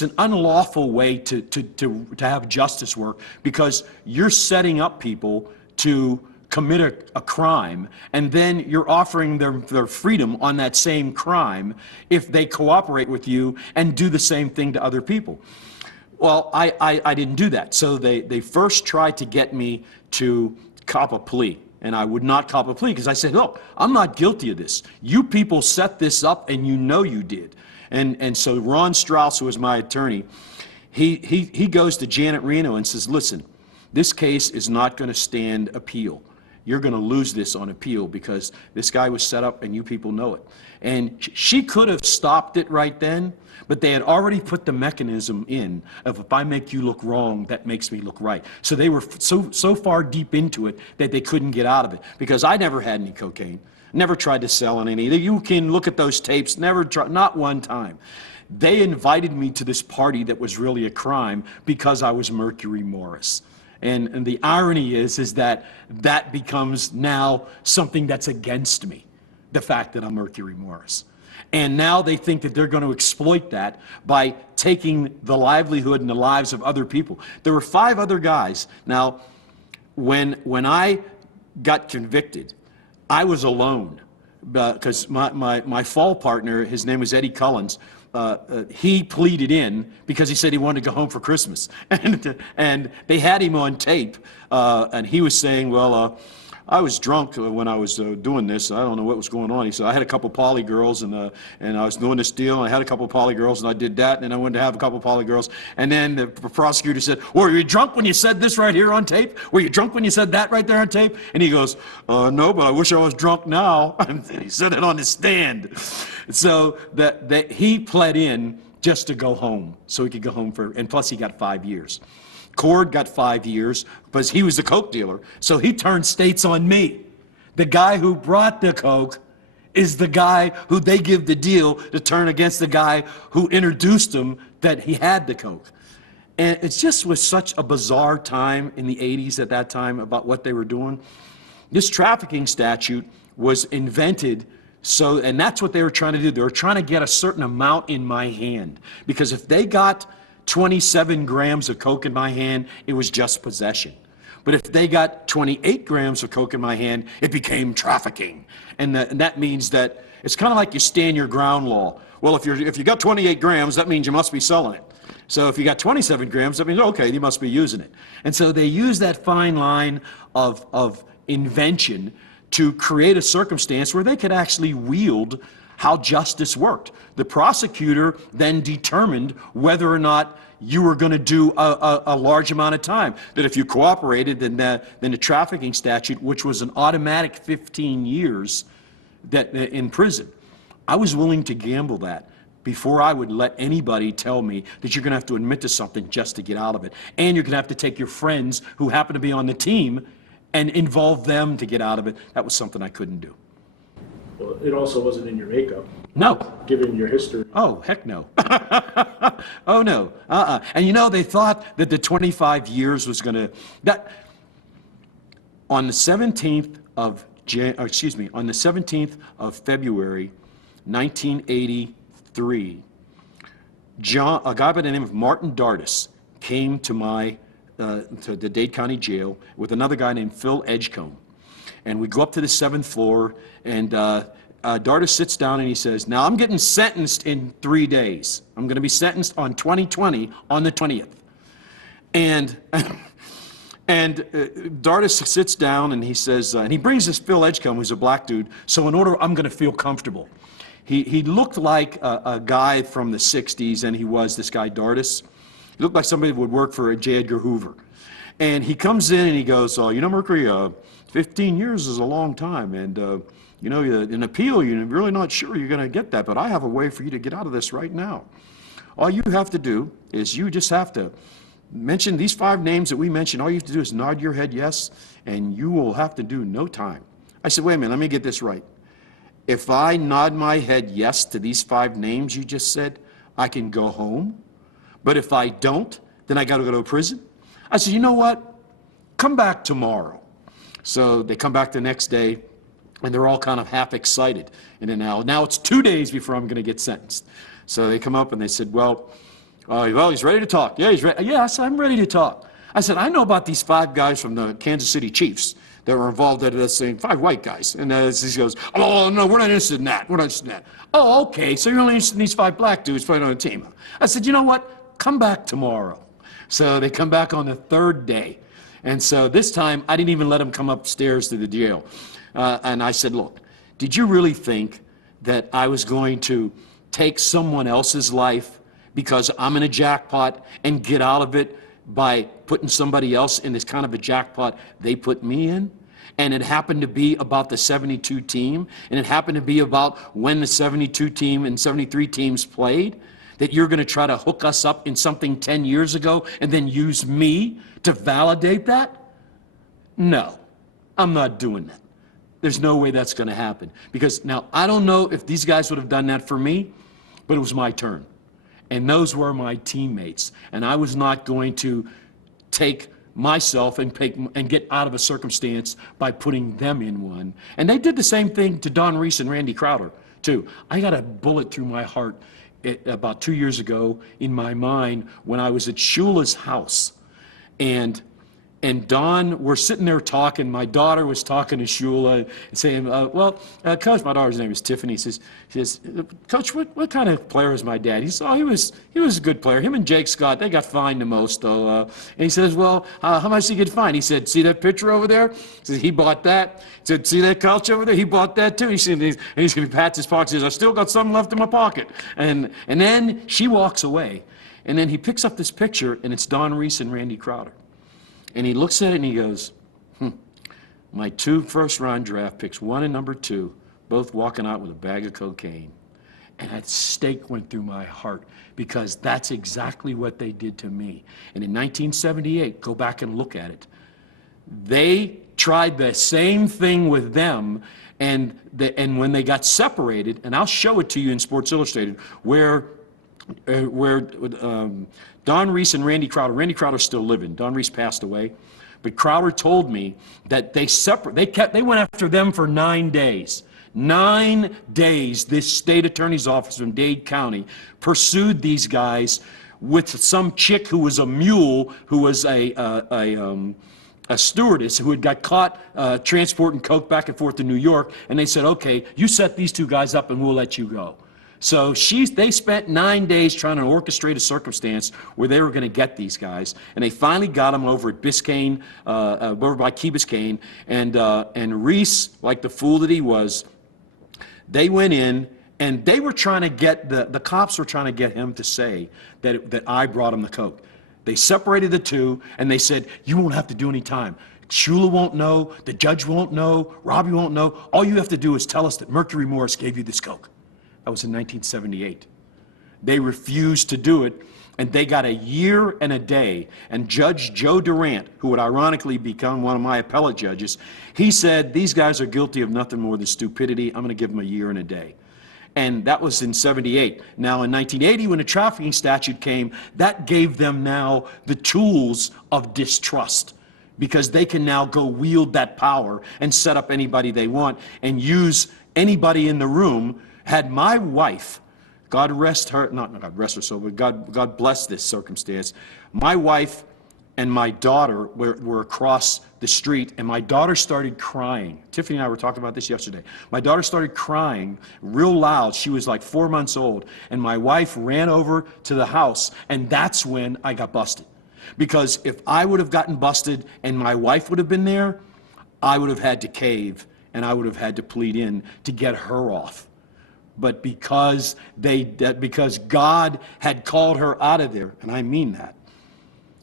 an unlawful way to have justice work, because you're setting up people to commit a crime, and then you're offering their freedom on that same crime if they cooperate with you and do the same thing to other people. Well, I didn't do that. So they first tried to get me to cop a plea, and I would not cop a plea because I said, look, I'm not guilty of this. You people set this up, and you know you did. And so Ron Strauss, who was my attorney, he goes to Janet Reno and says, listen, this case is not going to stand appeal. You're going to lose this on appeal because this guy was set up and you people know it. And she could have stopped it right then, but they had already put the mechanism in of if I make you look wrong, that makes me look right. So they were so far deep into it that they couldn't get out of it, because I never had any cocaine. Never tried to sell any. You can look at those tapes, never tried, not one time. They invited me to this party that was really a crime because I was Mercury Morris. And the irony is that that becomes now something that's against me, the fact that I'm Mercury Morris. And now they think that they're going to exploit that by taking the livelihood and the lives of other people. There were 5 other guys. Now, when I got convicted, I was alone because my fall partner, his name was Eddie Cullens, he pleaded in because he said he wanted to go home for Christmas. And they had him on tape, and he was saying, well, I was drunk when I was doing this. I don't know what was going on. He said, I had a couple poly girls, and I was doing this deal, and I had a couple poly girls, and I did that, and I wanted to have a couple poly girls. And then the prosecutor said, were you drunk when you said this right here on tape? Were you drunk when you said that right there on tape? And he goes, no, but I wish I was drunk now. And he said it on the stand. So that he pled in just to go home, so he could go home and plus he got 5 years. Cord got 5 years because he was the coke dealer, so he turned states on me. The guy who brought the coke is the guy who they give the deal to turn against the guy who introduced him that he had the coke. And it just was such a bizarre time in the 80s at that time about what they were doing. This trafficking statute was invented and that's what they were trying to do. They were trying to get a certain amount in my hand, because if they got 27 grams of coke in my hand, it was just possession. But if they got 28 grams of coke in my hand, it became trafficking. And that means that it's kind of like you stand your ground law. Well, if you got 28 grams, that means you must be selling it. So if you got 27 grams, that means, okay, you must be using it. And so they use that fine line of invention to create a circumstance where they could actually wield how justice worked. The prosecutor then determined whether or not you were going to do a large amount of time. That if you cooperated, then the trafficking statute, which was an automatic 15 years in prison, I was willing to gamble that before I would let anybody tell me that you're going to have to admit to something just to get out of it. And you're going to have to take your friends who happen to be on the team and involve them to get out of it. That was something I couldn't do. Well, it also wasn't in your makeup. No. Given your history. Oh, heck no. Oh, no. And you know, they thought that the 25 years was going to... On the 17th of February, 1983, a guy by the name of Martin Dardis came to to the Dade County Jail with another guy named Phil Edgecombe. And we go up to the 7th floor, and Dardis sits down and he says, now I'm getting sentenced in 3 days. I'm going to be sentenced on 2020 on the 20th. And Dardis sits down and he says, and he brings this Phil Edgecombe, who's a black dude, so in order I'm going to feel comfortable. He looked like a guy from the 60s, and he was, this guy Dardis. He looked like somebody that would work for J. Edgar Hoover. And he comes in and he goes, you know, Mercury, 15 years is a long time, and you know, an appeal, you're really not sure you're going to get that, but I have a way for you to get out of this right now. All you have to do is you just have to mention these 5 names that we mentioned. All you have to do is nod your head yes, and you will have to do no time. I said, wait a minute, let me get this right. If I nod my head yes to these 5 names you just said, I can go home. But if I don't, then I got to go to prison. I said, you know what? Come back tomorrow. So they come back the next day, and they're all kind of half excited. And then now it's 2 days before I'm going to get sentenced. So they come up and they said, well, he's ready to talk. Yeah, he's ready. Yeah, I said, I'm ready to talk. I said, I know about these 5 guys from the Kansas City Chiefs that were involved in this thing, 5 white guys. And he goes, oh, no, we're not interested in that. We're not interested in that. Oh, okay, so you're only interested in these 5 black dudes playing on a team. I said, you know what? Come back tomorrow. So they come back on the 3rd day. And so this time, I didn't even let them come upstairs to the jail. And I said, look, did you really think that I was going to take someone else's life because I'm in a jackpot and get out of it by putting somebody else in this kind of a jackpot they put me in? And it happened to be about the 72 team, and it happened to be about when the 72 team and 73 teams played, that you're going to try to hook us up in something 10 years ago and then use me to validate that? No, I'm not doing that. there's no way that's going to happen. Because now, I don't know if these guys would have done that for me, but it was my turn. And those were my teammates. And I was not going to take myself and get out of a circumstance by putting them in one. And they did the same thing to Don Reese and Randy Crowder, too. I got a bullet through my heart about 2 years ago in my mind when I was at Shula's house. And Don, we're sitting there talking. My daughter was talking to Shula and saying, Coach, my daughter's name is Tiffany. She says, Coach, what kind of player is my dad? He said, oh, he was a good player. Him and Jake Scott, they got fined the most, though. And he says, well, how much did he get fined? He said, see that picture over there? He said, he bought that. He said, see that couch over there? He bought that, too. He said, and he's going to pat his pocket. He says, I still got something left in my pocket. And then she walks away. And then he picks up this picture, and it's Don Reese and Randy Crowder. And he looks at it and he goes, my 2 first-round draft picks, 1 and number 2, both walking out with a bag of cocaine. And that stake went through my heart because that's exactly what they did to me. And in 1978, go back and look at it, they tried the same thing with them. And when they got separated, and I'll show it to you in Sports Illustrated, where Don Reese and Randy Crowder's still living. Don Reese passed away, but Crowder told me that they went after them for 9 days. 9 days, this state attorney's office in Dade County pursued these guys with some chick who was a mule, who was a stewardess who had got caught transporting coke back and forth to New York, and they said, okay, you set these 2 guys up and we'll let you go. So they spent 9 days trying to orchestrate a circumstance where they were going to get these guys, and they finally got them over at Biscayne, over by Key Biscayne, and Reese, like the fool that he was, they went in and they were trying to get the cops were trying to get him to say that I brought him the coke. They separated the 2, and they said, you won't have to do any time. Shula won't know, the judge won't know, Robbie won't know. All you have to do is tell us that Mercury Morris gave you this coke. That was in 1978. They refused to do it, and they got a year and a day. And Judge Joe Durant, who would ironically become one of my appellate judges, he said, these guys are guilty of nothing more than stupidity. I'm going to give them a year and a day. And that was in 78. Now in 1980, when the trafficking statute came, that gave them now the tools of distrust, because they can now go wield that power and set up anybody they want and use anybody in the room. Had my wife, God rest her, not God rest her soul, but God bless this circumstance. My wife and my daughter were across the street, and my daughter started crying. Tiffany and I were talking about this yesterday. My daughter started crying real loud. She was like 4 months old, and my wife ran over to the house, and that's when I got busted. Because if I would have gotten busted and my wife would have been there, I would have had to cave, and I would have had to plead in to get her off. But because God had called her out of there, and I mean that,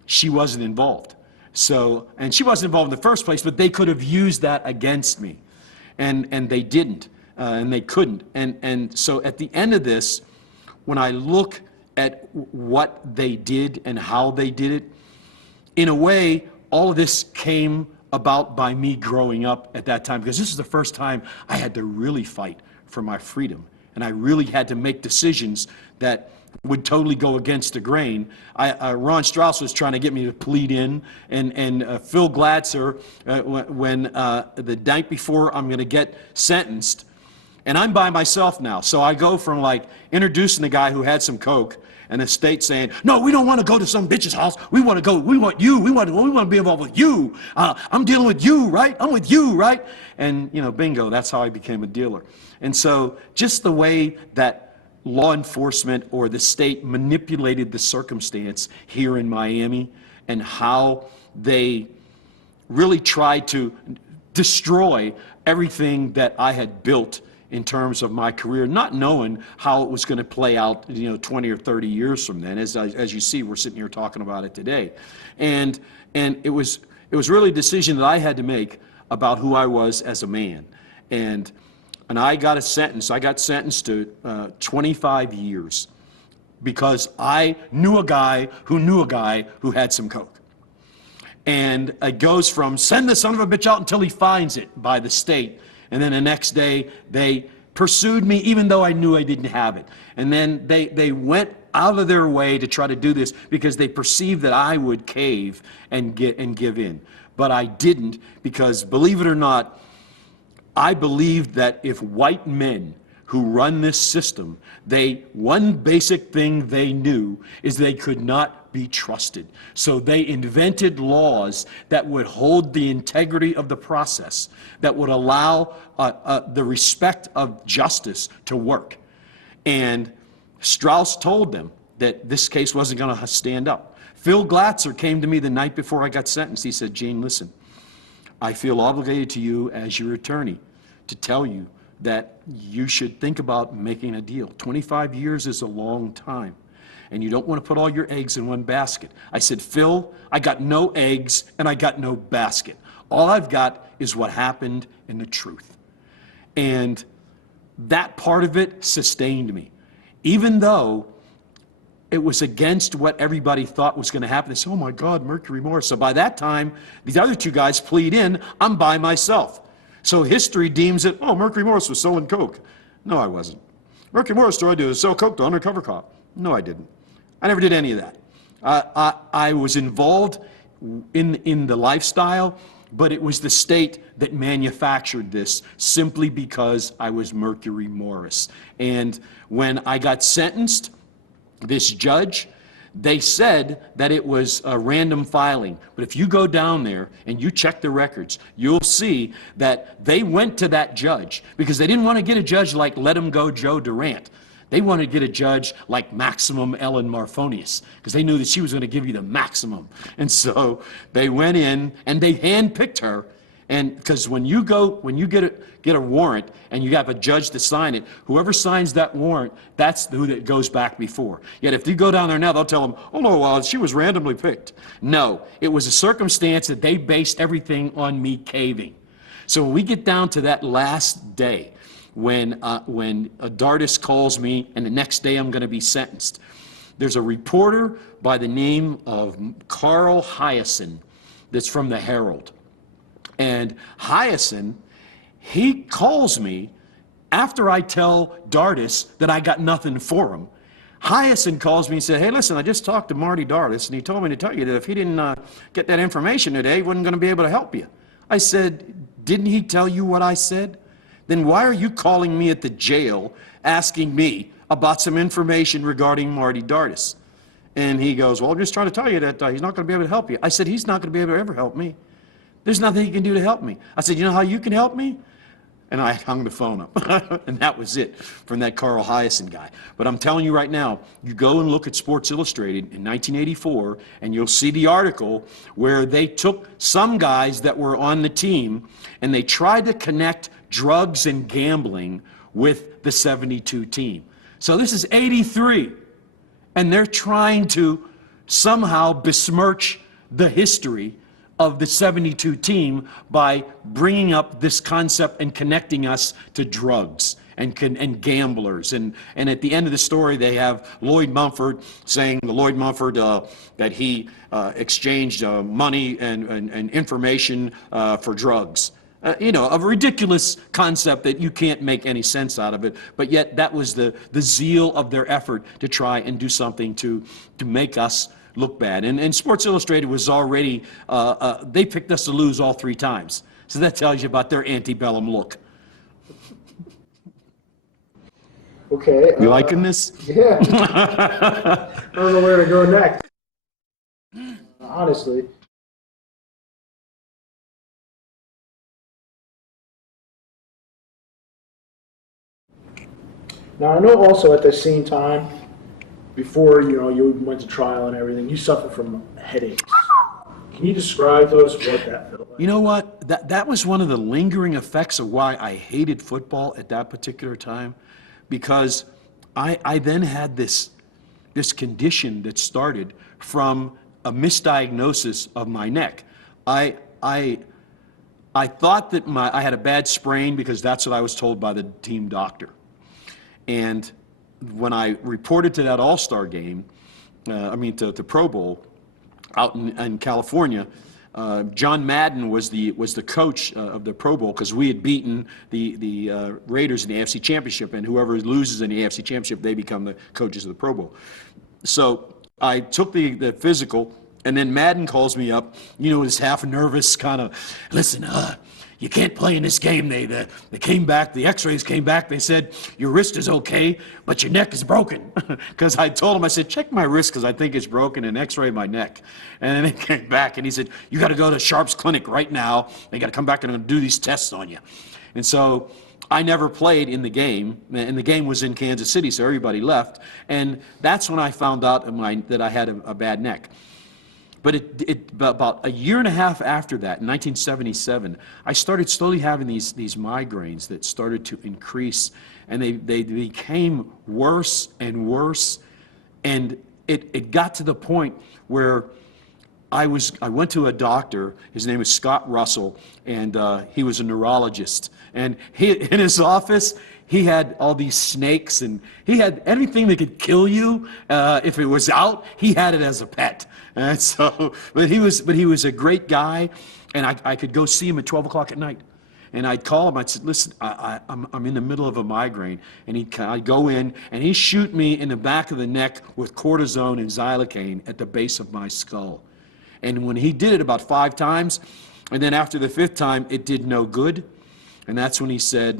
she wasn't involved. And she wasn't involved in the first place, but they could have used that against me. And they didn't, and they couldn't. And so at the end of this, when I look at what they did and how they did it, in a way, all of this came about by me growing up at that time, because this is the first time I had to really fight for my freedom. And I really had to make decisions that would totally go against the grain. Ron Strauss was trying to get me to plead in, and Phil Glatzer, when the night before I'm going to get sentenced, and I'm by myself now. So I go from like introducing the guy who had some coke, and the state saying, no, we don't want to go to some bitch's house. We want to you. We want to be involved with you. I'm dealing with you, right? I'm with you, right? And, bingo, that's how I became a dealer. And so just the way that law enforcement or the state manipulated the circumstance here in Miami, and how they really tried to destroy everything that I had built in terms of my career, not knowing how it was going to play out, 20 or 30 years from then. As you see, we're sitting here talking about it today. And it was really a decision that I had to make about who I was as a man. And I got sentenced to 25 years because I knew a guy who had some coke. And it goes from send the son of a bitch out until he finds it by the state. And then the next day, they pursued me even though I knew I didn't have it. And then they went out of their way to try to do this because they perceived that I would cave and give in. But I didn't, because believe it or not, I believed that if white men who run this system, one basic thing they knew is they could not be trusted. So they invented laws that would hold the integrity of the process, that would allow the respect of justice to work. And Strauss told them that this case wasn't going to stand up. Phil Glatzer came to me the night before I got sentenced. He said, Gene, listen, I feel obligated to you as your attorney to tell you that you should think about making a deal. 25 years is a long time, and you don't want to put all your eggs in one basket. I said, Phil, I got no eggs and I got no basket. All I've got is what happened and the truth. And that part of it sustained me. Even though it was against what everybody thought was going to happen. They said, oh my God, Mercury Morris. So by that time, these other two guys plead in, I'm by myself. So history deems it, oh, Mercury Morris was selling coke. No, I wasn't. Mercury Morris tried to sell coke to undercover cop. No, I didn't. I never did any of that. I was involved in the lifestyle, but it was the state that manufactured this simply because I was Mercury Morris. And when I got sentenced, this judge, they said that it was a random filing. But if you go down there and you check the records, you'll see that they went to that judge because they didn't want to get a judge like Let Him Go Joe Durant. They wanted to get a judge like Maximum Ellen Marfonius because they knew that she was going to give you the maximum. And so they went in and they handpicked her. And because when you get a warrant and you have a judge to sign it, whoever signs that warrant, that's who that goes back before. Yet if you go down there now, they'll tell them, oh no, she was randomly picked. No, it was a circumstance that they based everything on me caving. So when we get down to that last day, when Dardis calls me and the next day I'm going to be sentenced, there's a reporter by the name of Carl Hyacin that's from the Herald. And Hyacin, he calls me after I tell Dardis that I got nothing for him. Hyacin calls me and said, hey, listen, I just talked to Marty Dardis, and he told me to tell you that if he didn't get that information today, he wasn't going to be able to help you. I said, didn't he tell you what I said? Then why are you calling me at the jail asking me about some information regarding Marty Dardis? And he goes, well, I'm just trying to tell you that he's not going to be able to help you. I said, he's not going to be able to ever help me. There's nothing he can do to help me. I said, you know how you can help me? And I hung the phone up. And that was it from that Carl Hyacin guy. But I'm telling you right now, you go and look at Sports Illustrated in 1984, and you'll see the article where they took some guys that were on the team, and they tried to connect drugs and gambling with the 72 team. So this is 83, and they're trying to somehow besmirch the history of the 72 team by bringing up this concept and connecting us to drugs and gamblers. And at the end of the story, they have Lloyd Mumford saying that he exchanged money and information for drugs. You know, a ridiculous concept that you can't make any sense out of it, but yet that was the zeal of their effort to try and do something to make us look bad. And Sports Illustrated was already, they picked us to lose all 3 times. So that tells you about their antebellum look. Okay. You liking this? Yeah. I don't know where to go next. Honestly. Now, I know also at the same time, before you went to trial and everything, you suffered from headaches. Can you describe to us what that felt like? You know what? That was one of the lingering effects of why I hated football at that particular time, because I then had this condition that started from a misdiagnosis of my neck. I thought that I had a bad sprain because that's what I was told by the team doctor. And when I reported to that All-Star game, to Pro Bowl out in California, John Madden was the coach of the Pro Bowl, because we had beaten the Raiders in the AFC Championship, and whoever loses in the AFC Championship, they become the coaches of the Pro Bowl. So I took the physical, and then Madden calls me up, this half nervous kind of, listen, you can't play in this game. They came back, the x-rays came back, they said, your wrist is okay, but your neck is broken. Because I told him, I said, check my wrist, because I think it's broken, and x-ray my neck. And then it came back, and he said, you got to go to Sharp's clinic right now. They got to come back and do these tests on you. And so I never played in the game, and the game was in Kansas City, so everybody left. And that's when I found out that I had a bad neck. But about a year and a half after that, in 1977, I started slowly having these migraines that started to increase, and they became worse and worse, and it got to the point where I went to a doctor. His name is Scott Russell, and he was a neurologist. And in his office, he had all these snakes, and he had anything that could kill you if it was out. He had it as a pet. And so, but he was a great guy, and I could go see him at 12 o'clock at night. And I'd call him, I'd say, listen, I'm in the middle of a migraine. And I'd go in, and he'd shoot me in the back of the neck with cortisone and xylocaine at the base of my skull. And when he did it about 5 times, and then after the 5th time, it did no good. And that's when he said,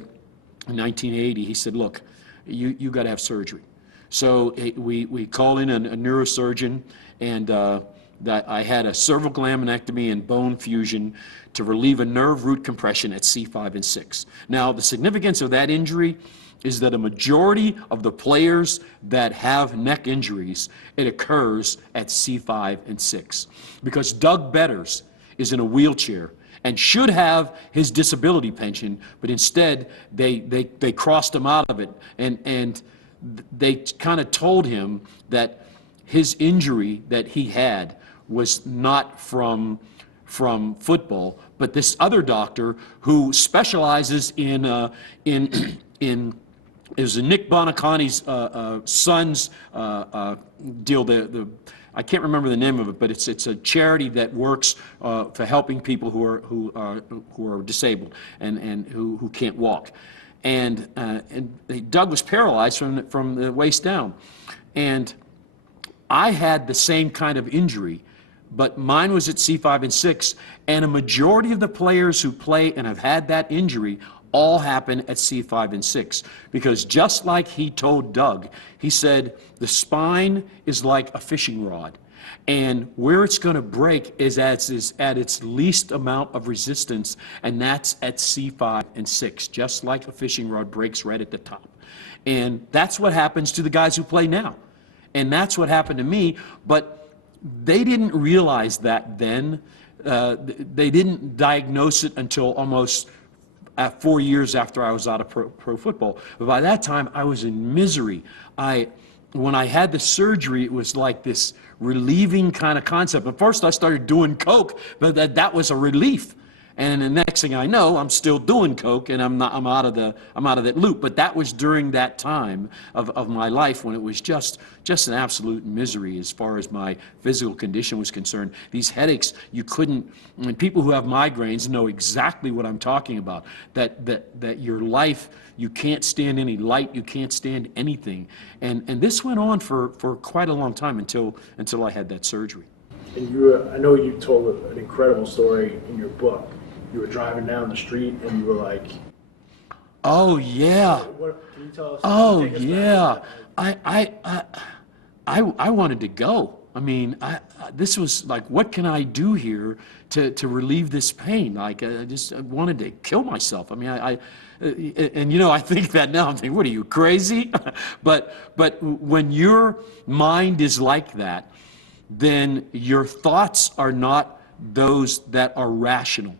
in 1980, he said, look, you got to have surgery. So we called in a neurosurgeon, and that I had a cervical laminectomy and bone fusion to relieve a nerve root compression at C5 and 6. Now, the significance of that injury is that a majority of the players that have neck injuries, it occurs at C5 and 6. Because Doug Betters is in a wheelchair and should have his disability pension, but instead they crossed him out of it, and they kind of told him that his injury that he had was not from football, but this other doctor who specializes in is Nick Bonaconti's son's deal. I can't remember the name of it, but it's a charity that works for helping people who are disabled and who can't walk. And Doug was paralyzed from the waist down, and I had the same kind of injury, but mine was at C5 and 6, and a majority of the players who play and have had that injury all happen at C5 and 6, because just like he told Doug, he said the spine is like a fishing rod, and where it's going to break is at its least amount of resistance, and that's at C5 and 6, just like a fishing rod breaks right at the top. And that's what happens to the guys who play now. And that's what happened to me, but they didn't realize that then. They didn't diagnose it until almost 4 years after I was out of pro football. But by that time, I was in misery. When I had the surgery, it was like this relieving kind of concept. At first, I started doing coke, but that was a relief. And the next thing I know, I'm still doing coke, and I'm out of that loop. But that was during that time of my life when it was just an absolute misery as far as my physical condition was concerned. These headaches, you couldn't. I mean, people who have migraines know exactly what I'm talking about. That your life, you can't stand any light, you can't stand anything. And this went on for quite a long time until I had that surgery. And I know you told an incredible story in your book. You were driving down the street and you were like, "Oh yeah." What can you tell us? Oh yeah. I wanted to go. I mean, this was like, what can I do here to relieve this pain? Like, I just wanted to kill myself. I mean, I think that now. I'm thinking, what are you, crazy? but when your mind is like that, then your thoughts are not those that are rational.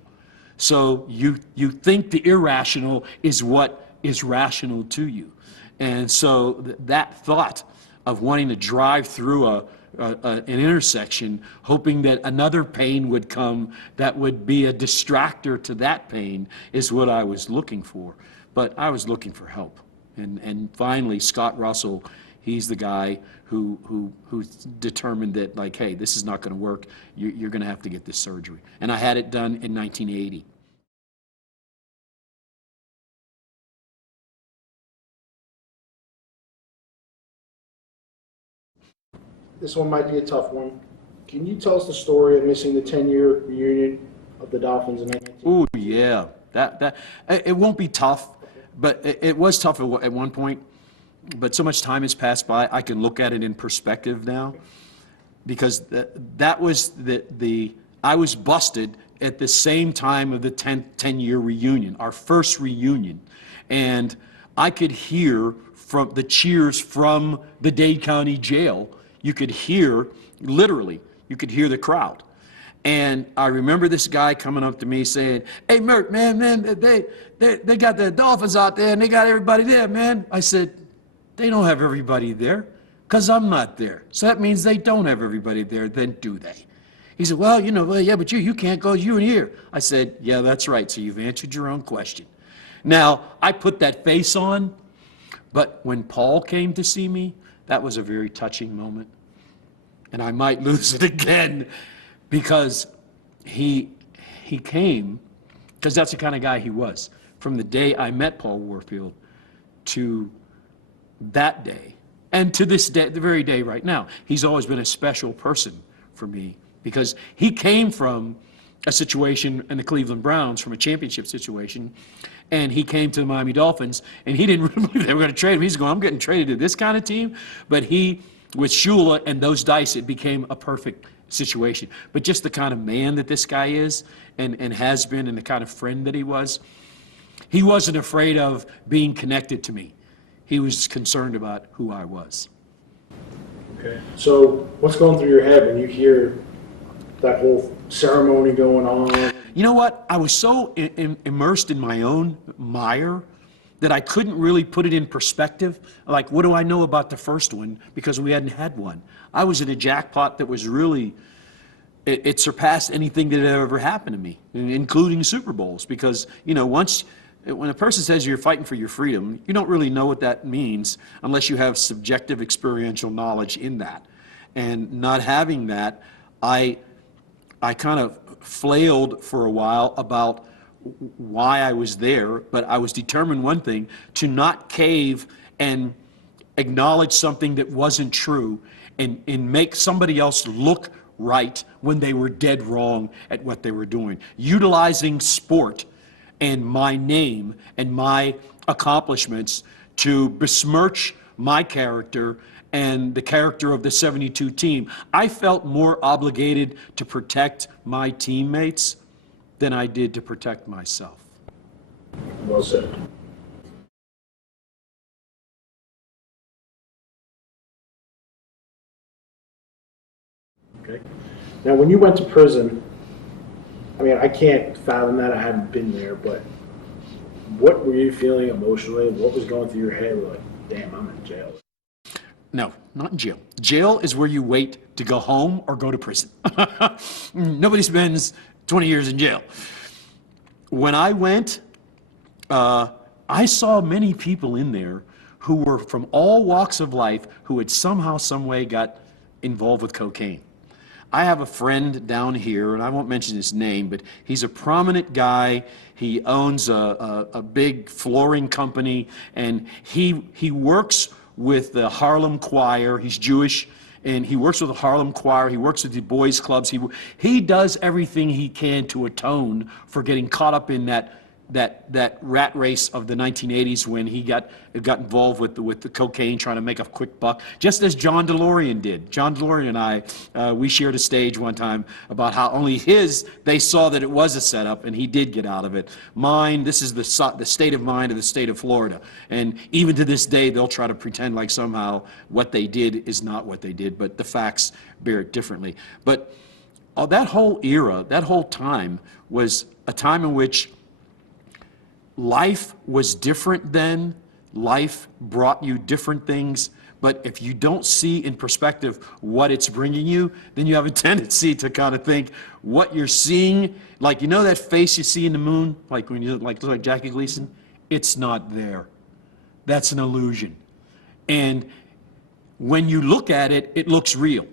So you think the irrational is what is rational to you. And so that thought of wanting to drive through an intersection, hoping that another pain would come that would be a distractor to that pain, is what I was looking for. But I was looking for help. And finally, Scott Russell, he's the guy who determined that, like, hey, this is not going to work. You're going to have to get this surgery. And I had it done in 1980. This one might be a tough one. Can you tell us the story of missing the 10-year reunion of the Dolphins in 19? Oh yeah, that it won't be tough, but it was tough at one point. But so much time has passed by, I can look at it in perspective now, because that was I was busted at the same time of the 10-year reunion, our first reunion, and I could hear from the cheers from the Dade County Jail. You could hear, literally, you could hear the crowd. And I remember this guy coming up to me saying, "Hey, Merc, man, they got the Dolphins out there and they got everybody there, man." I said, "They don't have everybody there, because I'm not there. So that means they don't have everybody there, then do they?" He said, "Well, yeah, but you can't go, you in here." I said, "Yeah, that's right, so you've answered your own question." Now, I put that face on, but when Paul came to see me, that was a very touching moment. And I might lose it again, because he came, because that's the kind of guy he was. From the day I met Paul Warfield to that day, and to this day, the very day right now, he's always been a special person for me, because he came from a situation in the Cleveland Browns, from a championship situation, and he came to the Miami Dolphins, and he didn't really believe they were going to trade him. He's going, "I'm getting traded to this kind of team." But he, with Shula and those dice, it became a perfect situation. But just the kind of man that this guy is, and has been, and the kind of friend that he wasn't afraid of being connected to me. He was concerned about who I was. Okay. So what's going through your head when you hear that whole ceremony going on? You know what? I was so immersed in my own mire that I couldn't really put it in perspective. Like, what do I know about the first one? Because we hadn't had one. I was in a jackpot that was really, it surpassed anything that had ever happened to me, including Super Bowls. Because, when a person says you're fighting for your freedom, you don't really know what that means unless you have subjective experiential knowledge in that. And not having that, I kind of flailed for a while about why I was there, but I was determined one thing, to not cave and acknowledge something that wasn't true and make somebody else look right when they were dead wrong at what they were doing. Utilizing sport and my name and my accomplishments to besmirch my character and the character of the 72 team. I felt more obligated to protect my teammates than I did to protect myself. Well said. Okay. Now, when you went to prison, I mean, I can't fathom that. I haven't been there, but what were you feeling emotionally? What was going through your head? Like, damn, I'm in jail. No, not in jail. Jail is where you wait to go home or go to prison. Nobody spends 20 years in jail. When I went, I saw many people in there who were from all walks of life who had somehow, some way got involved with cocaine. I have a friend down here, and I won't mention his name, but he's a prominent guy. He owns a big flooring company, and he works with the Harlem Choir. He's Jewish, and he works with the Harlem Choir. He works with the boys' clubs. He does everything he can to atone for getting caught up in that rat race of the 1980s when he got involved with the cocaine, trying to make a quick buck, just as John DeLorean did. John DeLorean and I, we shared a stage one time about how only they saw that it was a setup, and he did get out of it. Mine, this is the state of mind of the state of Florida. And even to this day, they'll try to pretend like somehow what they did is not what they did, but the facts bear it differently. But that whole era, that whole time, was a time in which life was different then. Life brought you different things. But if you don't see in perspective what it's bringing you, then you have a tendency to kind of think what you're seeing, like, that face you see in the moon, like when you look like Jackie Gleason, it's not there. that's an illusion. And when you look at it, it looks real.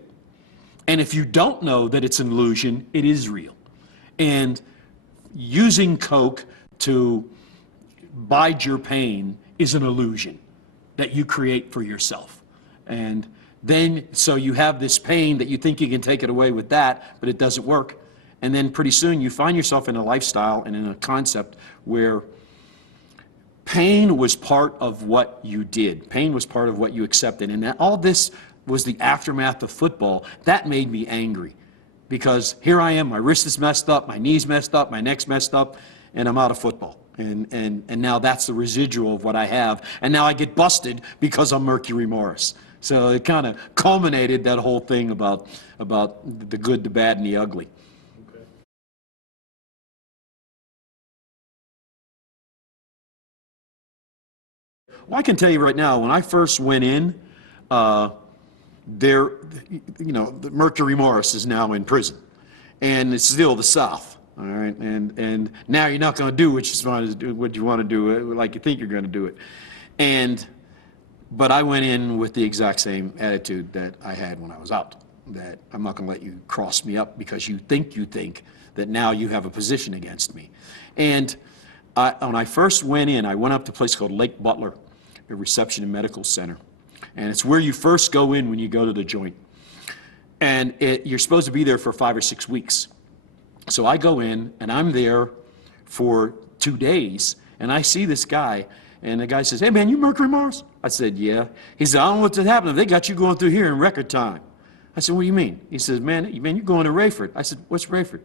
And if you don't know that it's an illusion, it is real. And using Coke to bide your pain is an illusion that you create for yourself. And then, so you have this pain that you think you can take it away with that, but it doesn't work. And then pretty soon you find yourself in a lifestyle and in a concept where pain was part of what you did. Pain was part of what you accepted. And that all this was the aftermath of football. That made me angry because here I am, my wrist is messed up, my knee's messed up, my neck's messed up, and I'm out of football. And now that's the residual of what I have. And now I get busted because I'm Mercury Morris. So it kind of culminated that whole thing about the good, the bad, and the ugly. Well, I can tell you right now, when I first went in, Mercury Morris is now in prison, and it's still the South. All right, and now you're not going to do what you want to do, like you think you're going to do it, but I went in with the exact same attitude that I had when I was out. That I'm not going to let you cross me up because you think that now you have a position against me, and when I first went in, I went up to a place called Lake Butler, a reception and medical center. And it's where you first go in when you go to the joint. And you're supposed to be there for 5 or 6 weeks. So I go in, and I'm there for 2 days, and I see this guy, and the guy says, "Hey, man, you Mercury Morris?" I said, "Yeah." He said, "I don't know what's happening. They got you going through here in record time." I said, "What do you mean?" He says, man, you're going to Rayford." I said, "What's Rayford?"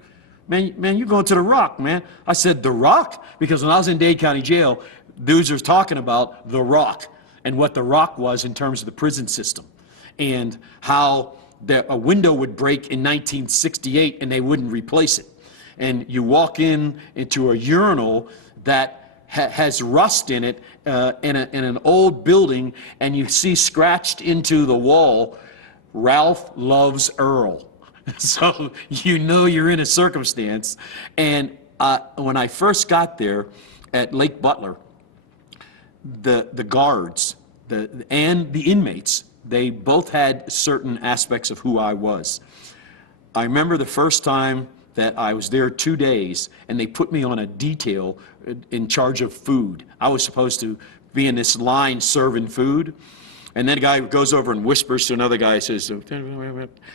Man, you're going to the Rock, man." I said, "The Rock?" Because when I was in Dade County Jail, dudes were talking about the Rock and what the Rock was in terms of the prison system and how a window would break in 1968 and they wouldn't replace it. And you walk into a urinal that has rust in it in an old building, and you see scratched into the wall, "Ralph loves Earl." So you know you're in a circumstance. And when I first got there at Lake Butler, the guards and the inmates, they both had certain aspects of who I was. I remember the first time that I was there 2 days, and they put me on a detail in charge of food. I was supposed to be in this line serving food, and then a guy goes over and whispers to another guy, says, and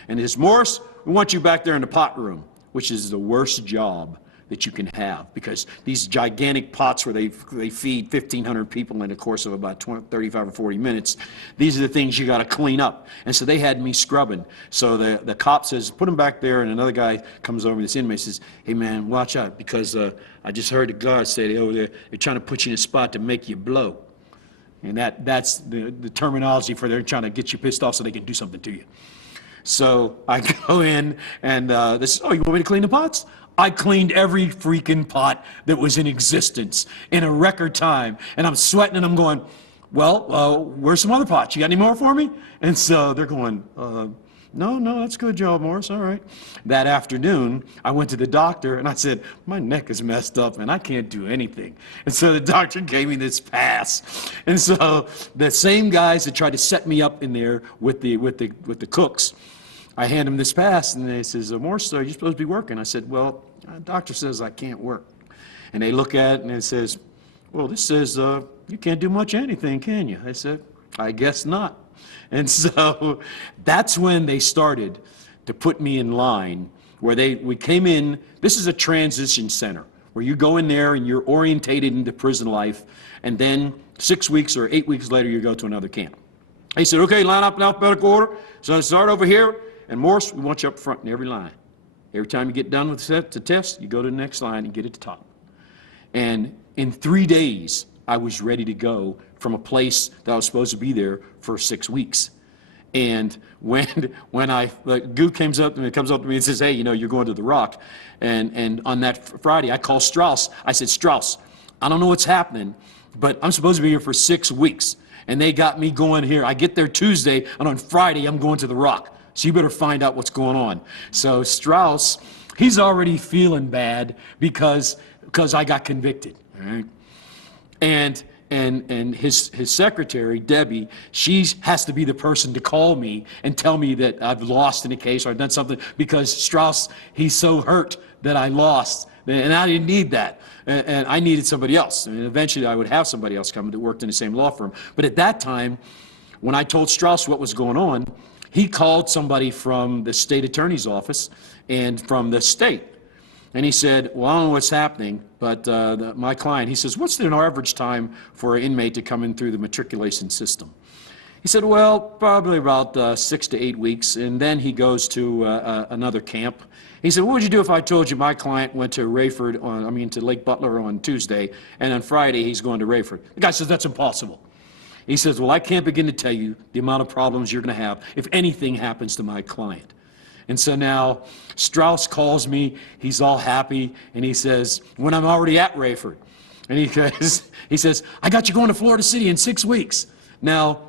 he says, "Morris, we want you back there in the pot room," which is the worst job that you can have, because these gigantic pots where they feed 1,500 people in the course of about 35 or 40 minutes, these are the things you got to clean up. And so they had me scrubbing. So the cop says, "Put him back there," and another guy comes over, this inmate says, "Hey man, watch out, because I just heard the guards say over there, they're trying to put you in a spot to make you blow." And that's the terminology for they're trying to get you pissed off so they can do something to you. So I go in, and this is, "Oh, you want me to clean the pots?" I cleaned every freaking pot that was in existence in a record time. And I'm sweating, and I'm going, "Well, where's some other pots? You got any more for me?" And so they're going, No, that's a good job, Morris, all right." That afternoon, I went to the doctor, and I said, "My neck is messed up, and I can't do anything." And so the doctor gave me this pass. And so the same guys that tried to set me up in there with the cooks, I hand them this pass, and they says, "Morris, you're supposed to be working." I said, "Well, doctor says I can't work." And they look at it, and it says, "Well, this says you can't do much of anything, can you?" I said, "I guess not." And so that's when they started to put me in line, where we came in. This is a transition center where you go in there and you're orientated into prison life, and then 6 weeks or 8 weeks later you go to another camp. They said, "Okay, line up in alphabetical order. So I start over here, and Morris, we want you up front in every line. Every time you get done with the test, you go to the next line and get at the top." And in 3 days, I was ready to go from a place that I was supposed to be there for 6 weeks. And when Goo comes up to me and says, "Hey, you're going to the Rock," and on that Friday, I called Strauss. I said, "Strauss, I don't know what's happening, but I'm supposed to be here for 6 weeks, and they got me going here. I get there Tuesday, and on Friday, I'm going to the Rock. So you better find out what's going on." So Strauss, he's already feeling bad because I got convicted, all right? And and his secretary, Debbie, she has to be the person to call me and tell me that I've lost in a case or I've done something, because Strauss, he's so hurt that I lost, and I didn't need that. And I needed somebody else. And eventually I would have somebody else come that worked in the same law firm. But at that time, when I told Strauss what was going on, he called somebody from the state attorney's office and from the state. And he said, well, I don't know what's happening, but my client, he says, what's the average time for an inmate to come in through the matriculation system? He said, well, probably about 6 to 8 weeks, and then he goes to another camp. He said, what would you do if I told you my client went to to Lake Butler on Tuesday, and on Friday he's going to Rayford? The guy says, that's impossible. He says, well, I can't begin to tell you the amount of problems you're going to have if anything happens to my client. And so now Strauss calls me, he's all happy, and he says, when I'm already at Rayford, and he says, I got you going to Florida City in 6 weeks. Now,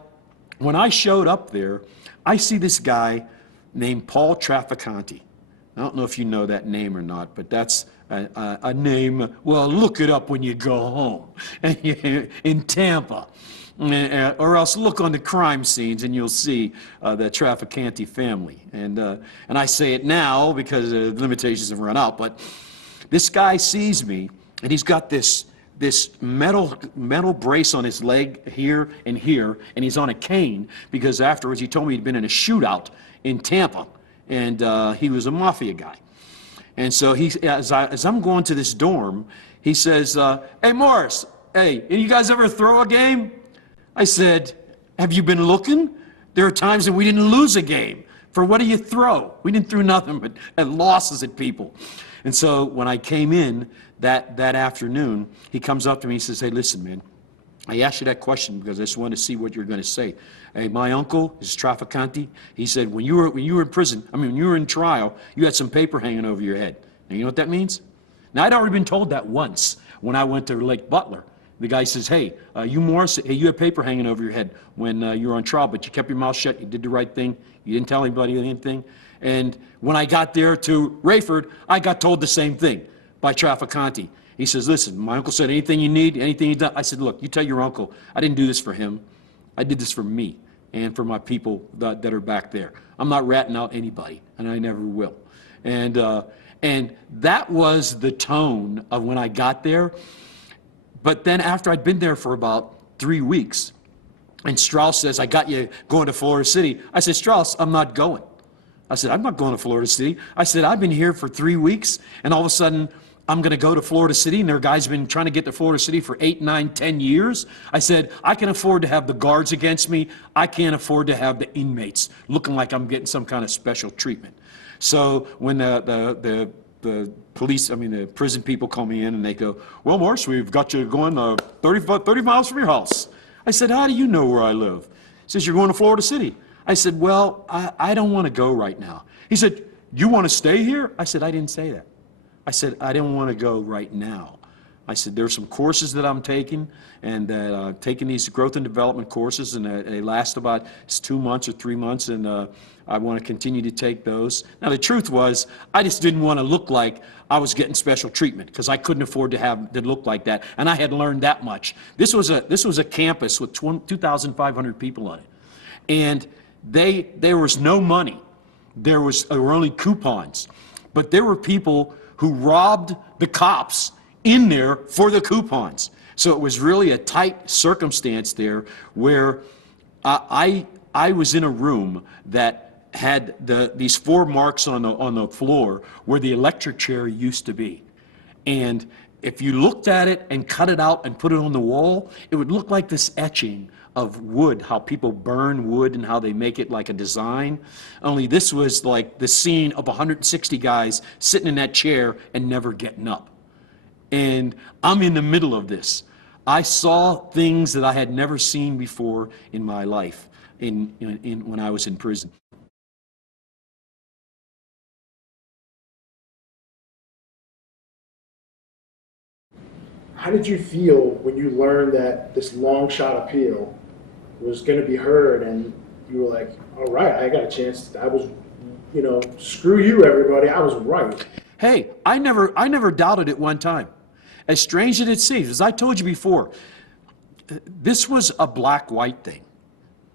when I showed up there, I see this guy named Paul Trafficante. I don't know if you know that name or not, but that's a name, well, look it up when you go home in Tampa. Or else look on the crime scenes and you'll see the Trafficante family. And I say it now because the limitations have run out, but this guy sees me and he's got this metal brace on his leg here, and he's on a cane because afterwards he told me he'd been in a shootout in Tampa, and he was a mafia guy. And so as I'm going to this dorm, he says, hey, Morris, hey, you guys ever throw a game? I said, have you been looking? There are times that we didn't lose a game. For what do you throw? We didn't throw nothing but losses at people. And so when I came in that afternoon, he comes up to me and says, hey, listen, man, I asked you that question because I just wanted to see what you're going to say. Hey, my uncle is Trafficante. He said, when you were in prison, when you were in trial, you had some paper hanging over your head. Now, you know what that means? Now, I'd already been told that once when I went to Lake Butler. The guy says, hey, you Morris, hey, you had paper hanging over your head when you were on trial, but you kept your mouth shut, you did the right thing, you didn't tell anybody anything. And when I got there to Rayford, I got told the same thing by Trafficante. He says, listen, my uncle said, anything you need, anything you done. I said, look, you tell your uncle, I didn't do this for him. I did this for me and for my people that are back there. I'm not ratting out anybody, and I never will. And that was the tone of when I got there. But then after I'd been there for about 3 weeks, and Strauss says, I got you going to Florida City. I said, Strauss, I'm not going. I said, I'm not going to Florida City. I said, I've been here for 3 weeks, and all of a sudden, I'm going to go to Florida City, and their guys have been trying to get to Florida City for 8, 9, 10 years. I said, I can afford to have the guards against me. I can't afford to have the inmates looking like I'm getting some kind of special treatment. So when the police, the prison people call me in and they go, well, Morris, we've got you going 30 miles from your house. I said, how do you know where I live? He says, you're going to Florida City. I said, well, I don't want to go right now. He said, you want to stay here? I said, I didn't say that. I said, I didn't want to go right now. I said, there's some courses that I'm taking, and that taking these growth and development courses, and they last about 2 months or 3 months, and I want to continue to take those. Now, the truth was, I just didn't want to look like I was getting special treatment because I couldn't afford to look like that, and I had learned that much. This was a campus with 2,500 people on it, and there was no money. There were only coupons, but there were people who robbed the cops in there for the coupons. So it was really a tight circumstance there where I was in a room that had these 4 marks on the floor where the electric chair used to be. And if you looked at it and cut it out and put it on the wall, it would look like this etching of wood, how people burn wood and how they make it like a design. Only this was like the scene of 160 guys sitting in that chair and never getting up. And I'm in the middle of this. I saw things that I had never seen before in my life when I was in prison. How did you feel when you learned that this long shot appeal was going to be heard, and you were like, all right, I got a chance. I was, screw you, everybody. I was right. Hey, I never doubted it one time. As strange as it seems, as I told you before, this was a black-white thing.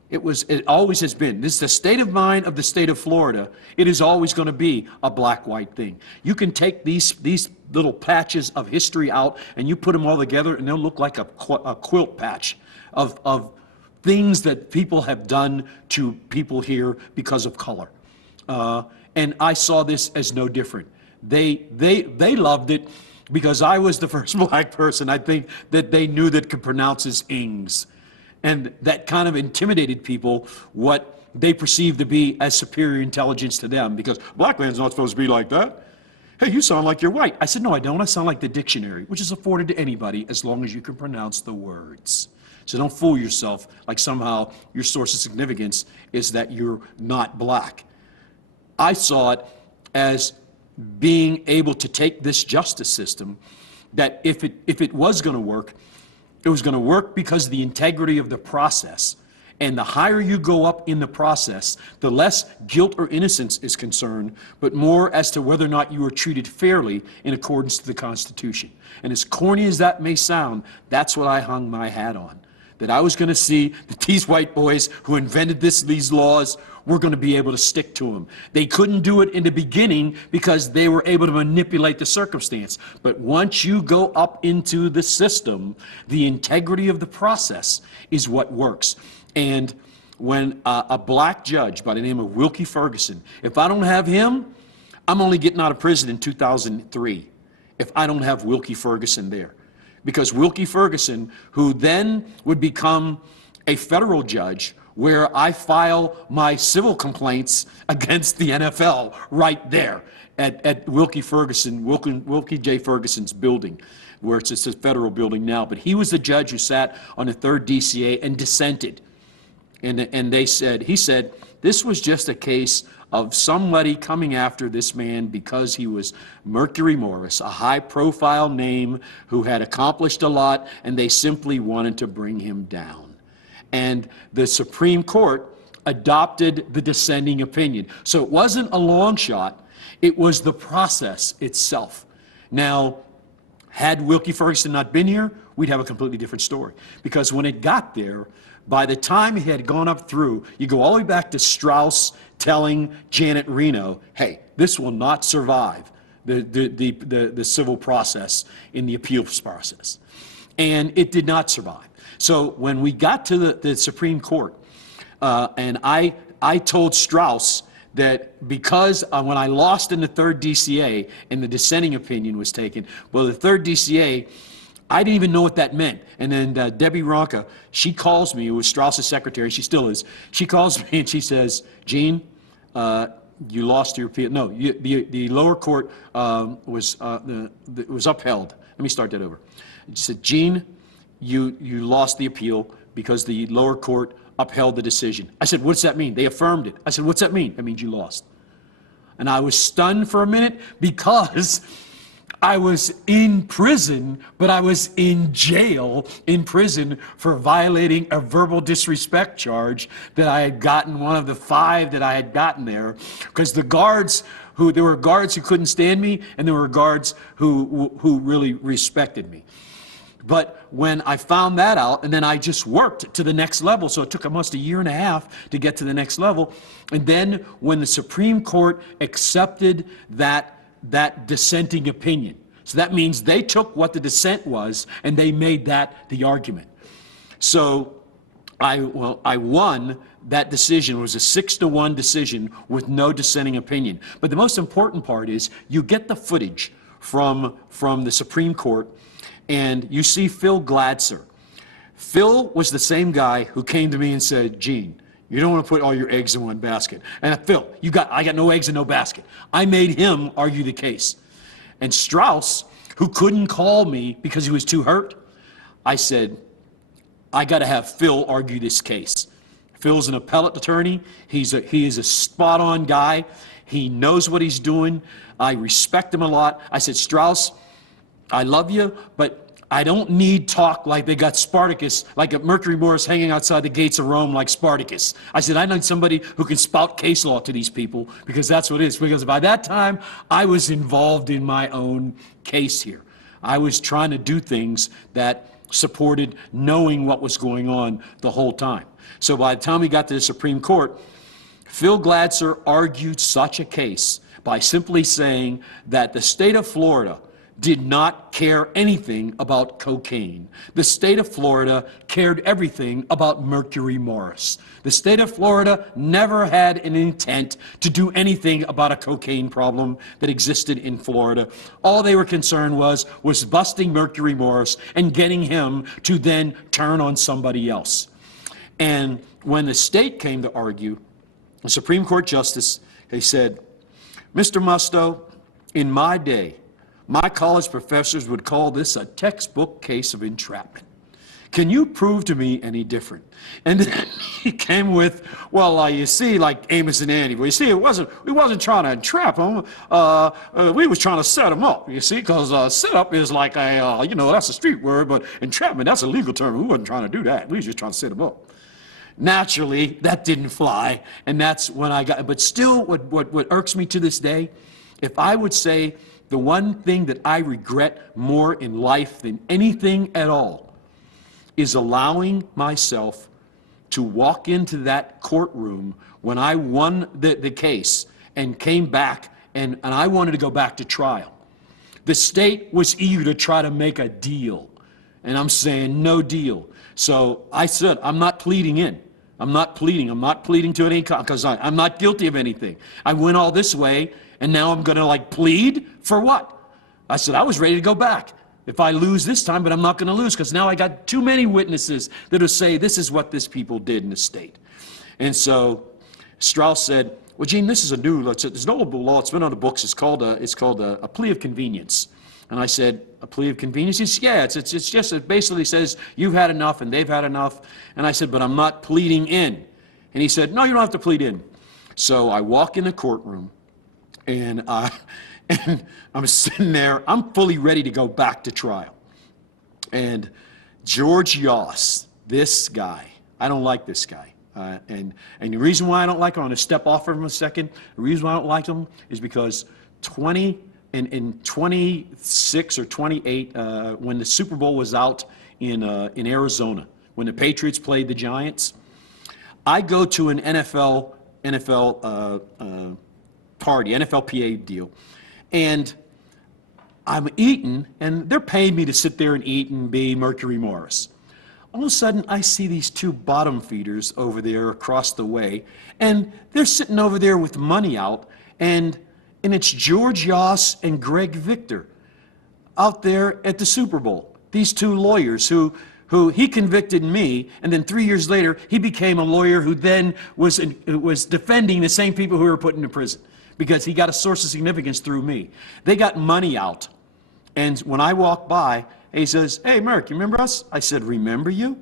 It always has been. This is the state of mind of the state of Florida. It is always going to be a black-white thing. You can take these little patches of history out and you put them all together and they'll look like a quilt patch of things that people have done to people here because of color. And I saw this as no different. They loved it because I was the first black person, I think, that they knew that could pronounce his ings. And that kind of intimidated people, what they perceived to be as superior intelligence to them, because black man's not supposed to be like that. Hey, you sound like you're white. I said, no, I don't. I sound like the dictionary, which is afforded to anybody as long as you can pronounce the words. So don't fool yourself like somehow your source of significance is that you're not black. I saw it as being able to take this justice system, that if it was going to work, it was going to work because of the integrity of the process. And the higher you go up in the process, the less guilt or innocence is concerned, but more as to whether or not you were treated fairly in accordance to the Constitution. And as corny as that may sound, that's what I hung my hat on. That I was going to see that these white boys who invented these laws were going to be able to stick to them. They couldn't do it in the beginning because they were able to manipulate the circumstance. But once you go up into the system, the integrity of the process is what works. And when a black judge by the name of Wilkie Ferguson, if I don't have him, I'm only getting out of prison in 2003 if I don't have Wilkie Ferguson there. Because Wilkie Ferguson, who then would become a federal judge, where I file my civil complaints against the NFL right there at Wilkie J. Ferguson's building, where it's just a federal building now. But he was the judge who sat on the 3rd DCA and dissented. And he said, this was just a case of somebody coming after this man because he was Mercury Morris, a high-profile name who had accomplished a lot, and they simply wanted to bring him down. And the Supreme Court adopted the dissenting opinion. So it wasn't a long shot, it was the process itself. Now, had Wilkie Ferguson not been here, we'd have a completely different story. Because when it got there, by the time it had gone up through, you go all the way back to Strauss telling Janet Reno, hey, this will not survive the civil process in the appeals process. And it did not survive. So when we got to the Supreme Court, and I told Strauss that because when I lost in the 3rd DCA and the dissenting opinion was taken, well, the 3rd DCA, I didn't even know what that meant. And then Debbie Ronka, she calls me, who was Strauss's secretary, she still is. She calls me and she says, Gene, you lost your appeal. No, the lower court was upheld. Let me start that over. She said, Gene, you lost the appeal because the lower court upheld the decision. I said, what's that mean? They affirmed it. I said, what's that mean? That means you lost. And I was stunned for a minute because I was in prison, but I was in jail in prison for violating a verbal disrespect charge that I had gotten, one of the 5 that I had gotten there, because there were guards who couldn't stand me, and there were guards who really respected me. But when I found that out, and then I just worked to the next level, so it took almost a year and a half to get to the next level. And then when the Supreme Court accepted that dissenting opinion, so that means they took what the dissent was and they made that the argument. So I won that decision. It was a 6-1 decision with no dissenting opinion. But the most important part is you get the footage from the Supreme Court, and you see Phil Gladser. Phil was the same guy who came to me and said, Gene, you don't want to put all your eggs in one basket. And Phil, I got no eggs in no basket. I made him argue the case. And Strauss, who couldn't call me because he was too hurt, I said, I got to have Phil argue this case. Phil's an appellate attorney. He is a spot-on guy. He knows what he's doing. I respect him a lot. I said, Strauss, I love you, but I don't need talk like they got Spartacus, like a Mercury Morris hanging outside the gates of Rome like Spartacus. I said, I need somebody who can spout case law to these people, because that's what it is. Because by that time, I was involved in my own case here. I was trying to do things that supported knowing what was going on the whole time. So by the time we got to the Supreme Court, Phil Glatzer argued such a case by simply saying that the state of Florida did not care anything about cocaine. The state of Florida cared everything about Mercury Morris. The state of Florida never had an intent to do anything about a cocaine problem that existed in Florida. All they were concerned was busting Mercury Morris and getting him to then turn on somebody else. And when the state came to argue, the Supreme Court justice, they said, Mr. Musto, in my day, my college professors would call this a textbook case of entrapment. Can you prove to me any different? And then he came with, well, you see, like Amos and Andy. Well, you see, we wasn't trying to entrap them. We was trying to set them up, you see, because set up is like a, that's a street word, but entrapment, that's a legal term. We wasn't trying to do that. We was just trying to set them up. Naturally, that didn't fly, and that's when I got, but still, what irks me to this day, if I would say the one thing that I regret more in life than anything at all is allowing myself to walk into that courtroom when I won the case and came back, and I wanted to go back to trial. The state was eager to try to make a deal, and I'm saying no deal. So I said, I'm not pleading in. I'm not pleading to any, because I'm not guilty of anything. I went all this way, and now I'm gonna plead for what? I said, I was ready to go back if I lose this time, but I'm not gonna lose, because now I got too many witnesses that'll say this is what this people did in the state. And so Strauss said, well, Gene, this is there's an old law, it's been on the books, it's called a plea of convenience. And I said, a plea of convenience? He said, yeah, it's just, it basically says you've had enough and they've had enough. And I said, but I'm not pleading in. And he said, no, you don't have to plead in. So I walk in the courtroom, and I'm sitting there, I'm fully ready to go back to trial. And George Yoss, this guy, I don't like this guy. And the reason why I don't like him, I'm going to step off for him a second. The reason why I don't like him is because in 26 or 28, when the Super Bowl was out in Arizona, when the Patriots played the Giants, I go to an NFL party, NFLPA deal, and I'm eating, and they're paying me to sit there and eat and be Mercury Morris. All of a sudden, I see these two bottom feeders over there across the way, and they're sitting over there with money out, and it's George Yoss and Greg Victor out there at the Super Bowl. These two lawyers who he convicted me, and then 3 years later, he became a lawyer who then was defending the same people who were put into prison because he got a source of significance through me. They got money out. And when I walked by, he says, hey, Merc, you remember us? I said, remember you?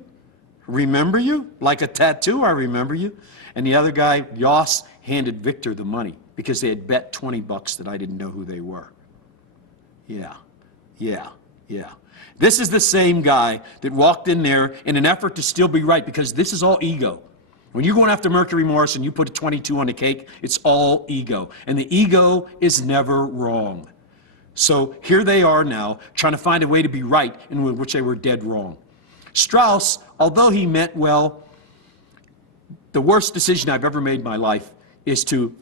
Remember you? Like a tattoo, I remember you. And the other guy, Yoss, handed Victor the money because they had bet $20 that I didn't know who they were. Yeah. This is the same guy that walked in there in an effort to still be right, because this is all ego. When you're going after Mercury Morris and you put a 22 on the cake, it's all ego. And the ego is never wrong. So here they are now trying to find a way to be right in which they were dead wrong. Strauss, although he meant well, the worst decision I've ever made in my life is to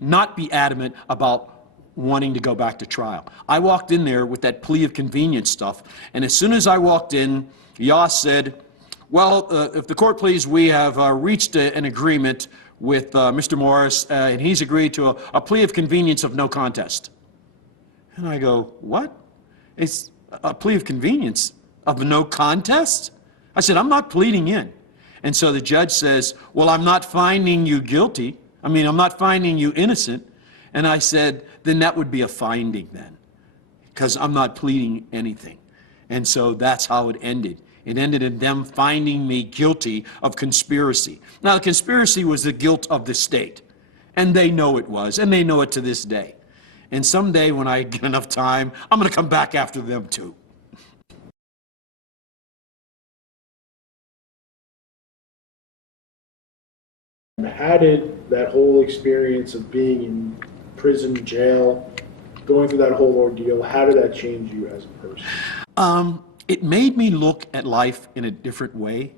not be adamant about wanting to go back to trial. I walked in there with that plea of convenience stuff, and as soon as I walked in, Yoss said, well, if the court please, we have reached an agreement with Mr. Morris, and he's agreed to a plea of convenience of no contest. And I go, what? It's a plea of convenience of no contest? I said, I'm not pleading in. And so the judge says, well, I'm not finding you guilty. I'm not finding you innocent. And I said, then that would be a finding then, because I'm not pleading anything. And so that's how it ended. It ended in them finding me guilty of conspiracy. Now, the conspiracy was the guilt of the state, and they know it was, and they know it to this day. And someday when I get enough time, I'm going to come back after them too. How did that whole experience of being in prison, jail, going through that whole ordeal, how did that change you as a person? it made me look at life in a different way.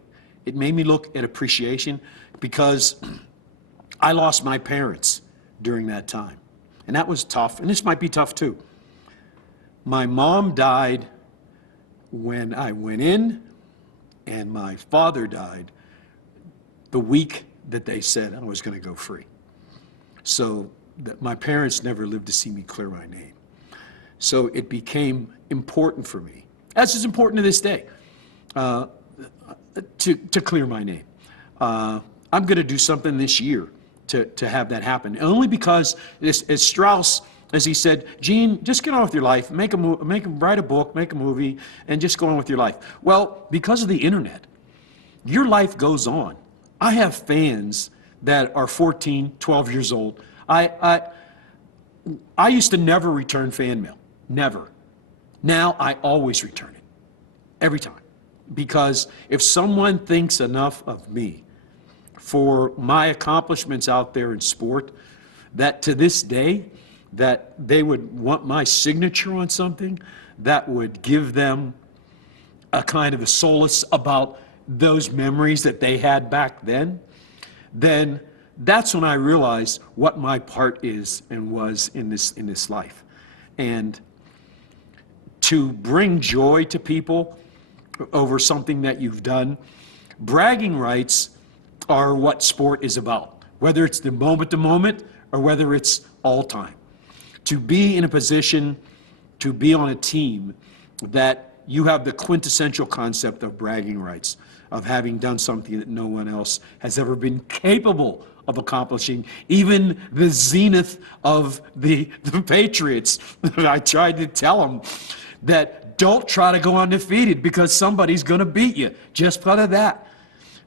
It made me look at appreciation, because I lost my parents during that time. And that was tough, and this might be tough too. My mom died when I went in, and my father died the week that they said I was going to go free. So my parents never lived to see me clear my name. So it became important for me, as is important to this day, to clear my name. I'm going to do something this year to have that happen. Only because, as Strauss, as he said, Gene, just get on with your life, write a book, make a movie, and just go on with your life. Well, because of the internet, your life goes on. I have fans that are 14, 12 years old. I used to never return fan mail, never. Now I always return it, every time. Because if someone thinks enough of me for my accomplishments out there in sport, that to this day, that they would want my signature on something, that would give them a kind of a solace about those memories that they had back then that's when I realized what my part is and was in this life. And to bring joy to people over something that you've done, bragging rights are what sport is about, whether it's the moment to moment or whether it's all time. To be in a position, to be on a team that you have the quintessential concept of bragging rights, of having done something that no one else has ever been capable of accomplishing, even the zenith of the Patriots. I tried to tell them that don't try to go undefeated because somebody's going to beat you, just because of that.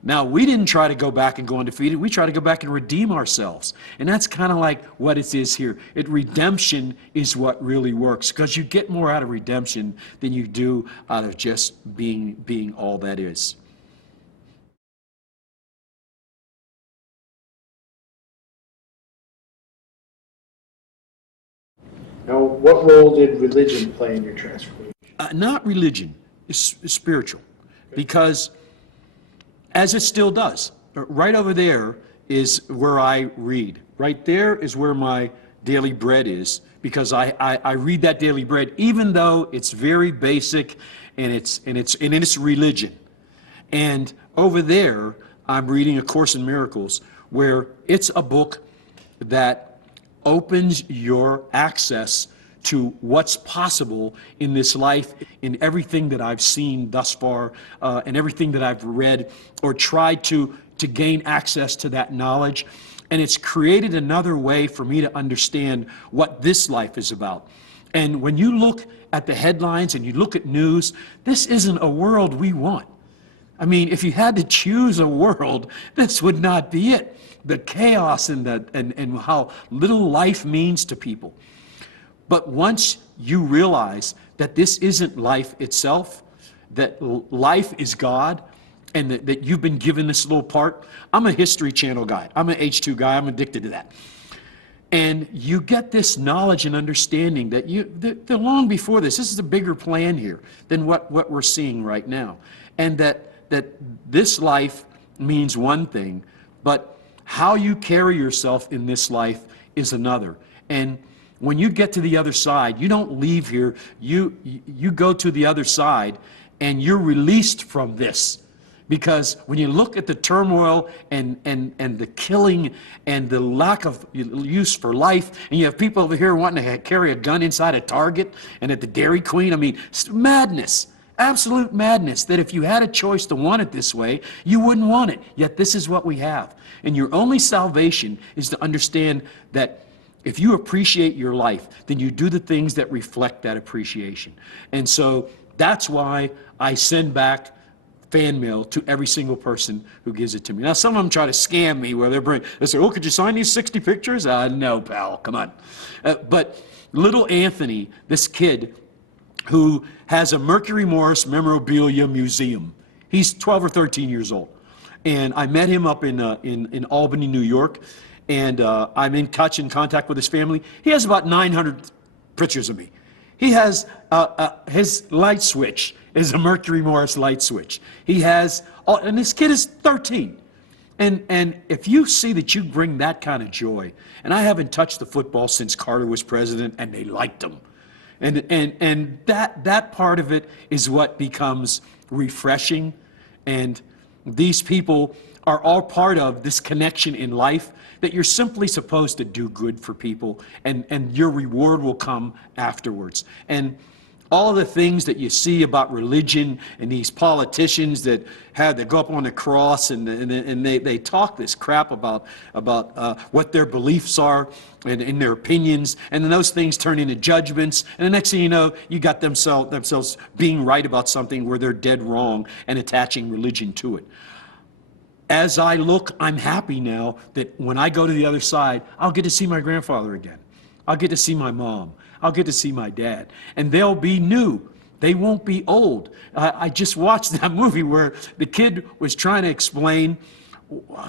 Now, we didn't try to go back and go undefeated. We tried to go back and redeem ourselves. And that's kind of like what it is here. Redemption is what really works, because you get more out of redemption than you do out of just being all that is. Now, what role did religion play in your transformation? Not religion, it's spiritual. Because as it still does. Right over there is where I read. Right there is where my daily bread is, because I read that daily bread, even though it's very basic and it's religion. And over there, I'm reading A Course in Miracles, where it's a book that opens your access to what's possible in this life, in everything that I've seen thus far, and everything that I've read or tried to gain access to that knowledge. And it's created another way for me to understand what this life is about. And when you look at the headlines and you look at news, this isn't a world we want. I mean, if you had to choose a world, this would not be it. The chaos and how little life means to people. But once you realize that this isn't life itself, that life is God, and that you've been given this little part. I'm a History Channel guy. I'm an H2 guy. I'm addicted to that. And you get this knowledge and understanding that that long before this is a bigger plan here than what we're seeing right now. And that this life means one thing, but how you carry yourself in this life is another. And when you get to the other side, you don't leave here, you go to the other side and you're released from this. Because when you look at the turmoil and the killing and the lack of use for life, and you have people over here wanting to carry a gun inside a Target and at the Dairy Queen, I mean, it's madness, absolute madness, that if you had a choice to want it this way, you wouldn't want it. Yet this is what we have. And your only salvation is to understand that if you appreciate your life, then you do the things that reflect that appreciation. And so that's why I send back fan mail to every single person who gives it to me. Now, some of them try to scam me where they say, oh, could you sign these 60 pictures? No, pal, come on. But little Anthony, this kid who has a Mercury Morris memorabilia museum, he's 12 or 13 years old. And I met him up in Albany, New York. And I'm in touch and contact with his family. He has about 900 pictures of me. He has his light switch is a Mercury Morris light switch. He has, and this kid is 13. And if you see that you bring that kind of joy, and I haven't touched the football since Carter was president, and they liked him. And that part of it is what becomes refreshing. And these people are all part of this connection in life that you're simply supposed to do good for people, and your reward will come afterwards. And all the things that you see about religion and these politicians that go up on the cross and they talk this crap about what their beliefs are and in their opinions, and then those things turn into judgments, and the next thing you know, you got themselves being right about something where they're dead wrong and attaching religion to it. As I look, I'm happy now that when I go to the other side, I'll get to see my grandfather again. I'll get to see my mom. I'll get to see my dad. And they'll be new. They won't be old. I just watched that movie where the kid was trying to explain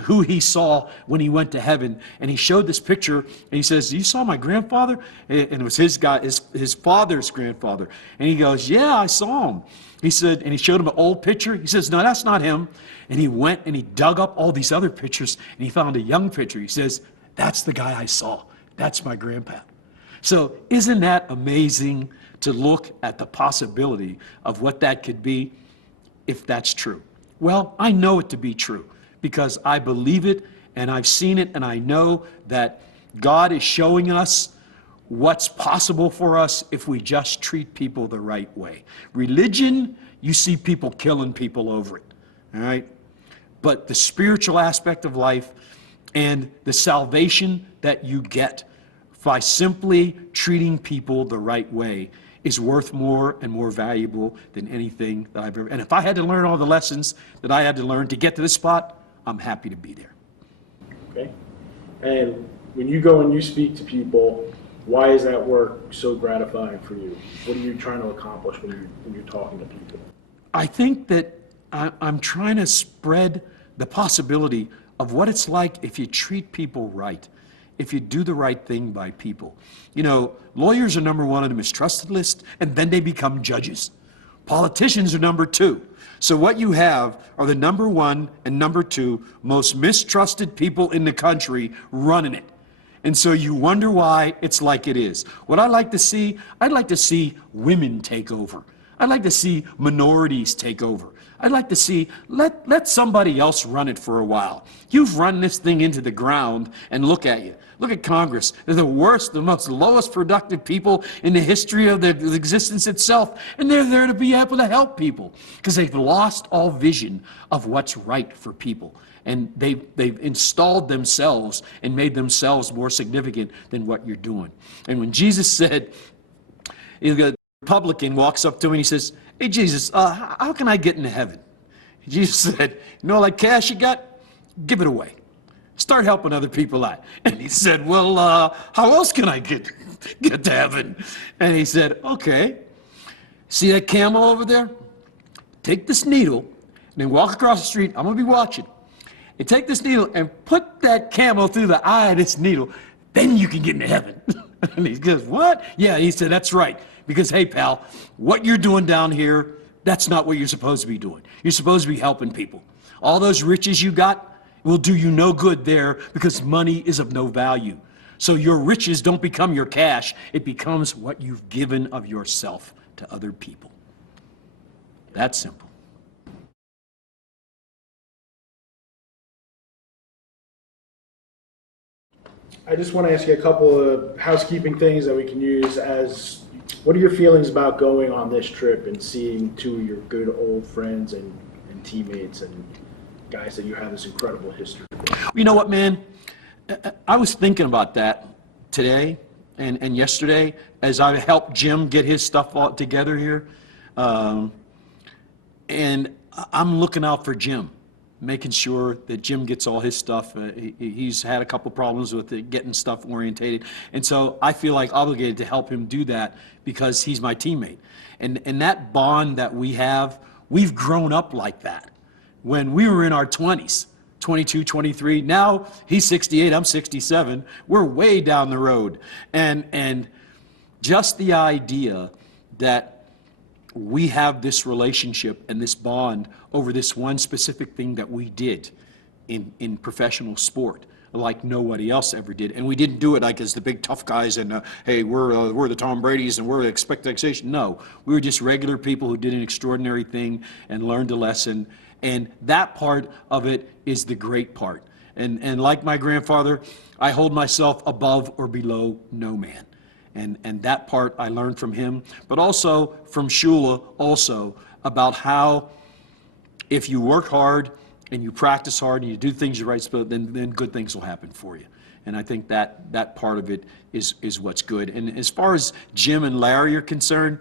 who he saw when he went to heaven. And he showed this picture, and he says, "You saw my grandfather?" And it was his father's grandfather. And he goes, "Yeah, I saw him." He said, and he showed him an old picture. He says, "No, that's not him." And he went and he dug up all these other pictures, and he found a young picture. He says, "That's the guy I saw. That's my grandpa." So isn't that amazing to look at the possibility of what that could be if that's true? Well, I know it to be true because I believe it and I've seen it, and I know that God is showing us what's possible for us if we just treat people the right way. Religion, you see people killing people over it, all right? But the spiritual aspect of life and the salvation that you get by simply treating people the right way is worth more and more valuable than anything that I've ever. And if I had to learn all the lessons that I had to learn to get to this spot, I'm happy to be there. Okay. And when you go and you speak to people, why is that work so gratifying for you? What are you trying to accomplish when you're talking to people? I think that I'm trying to spread the possibility of what it's like if you treat people right, if you do the right thing by people. You know, lawyers are number one on the mistrusted list, and then they become judges. Politicians are number two. So what you have are the number one and number two most mistrusted people in the country running it. And so you wonder why it's like it is. What I'd like to see women take over. I'd like to see minorities take over. I'd like to see, let somebody else run it for a while. You've run this thing into the ground, and look at you. Look at Congress. They're the worst, the most lowest productive people in the history of the existence itself. And they're there to be able to help people because they've lost all vision of what's right for people. And they've installed themselves and made themselves more significant than what you're doing. And when Jesus said, the Republican walks up to him and he says, "Hey, Jesus, how can I get into heaven?" Jesus said, "You know, like cash you got? Give it away. Start helping other people out." And he said, "Well, how else can I get to heaven?" And he said, "Okay, see that camel over there? Take this needle and then walk across the street. I'm going to be watching. And take this needle and put that camel through the eye of this needle. Then you can get into heaven." And he goes, "What?" Yeah, he said, "That's right. Because, hey, pal, what you're doing down here, that's not what you're supposed to be doing. You're supposed to be helping people. All those riches you got will do you no good there because money is of no value. So your riches don't become your cash. It becomes what you've given of yourself to other people." That's simple. I just want to ask you a couple of housekeeping things that we can use as, what are your feelings about going on this trip and seeing two of your good old friends and teammates and guys that you have this incredible history with? You know what, man? I was thinking about that today and yesterday as I helped Jim get his stuff all together here. And I'm looking out for Jim, making sure that Jim gets all his stuff. He's had a couple problems with it, getting stuff orientated. And so I feel like obligated to help him do that because he's my teammate. And that bond that we have, we've grown up like that. When we were in our 20s, 22, 23, now he's 68, I'm 67. We're way down the road. And just the idea that we have this relationship and this bond over this one specific thing that we did in professional sport, like nobody else ever did. And we didn't do it like as the big tough guys and, hey, we're the Tom Bradys and we're the expectation. No, we were just regular people who did an extraordinary thing and learned a lesson. And that part of it is the great part. And like my grandfather, I hold myself above or below no man. And that part I learned from him, but also from Shula also about how if you work hard and you practice hard and you do things the right way, then good things will happen for you. And I think that part of it is what's good. And as far as Jim and Larry are concerned,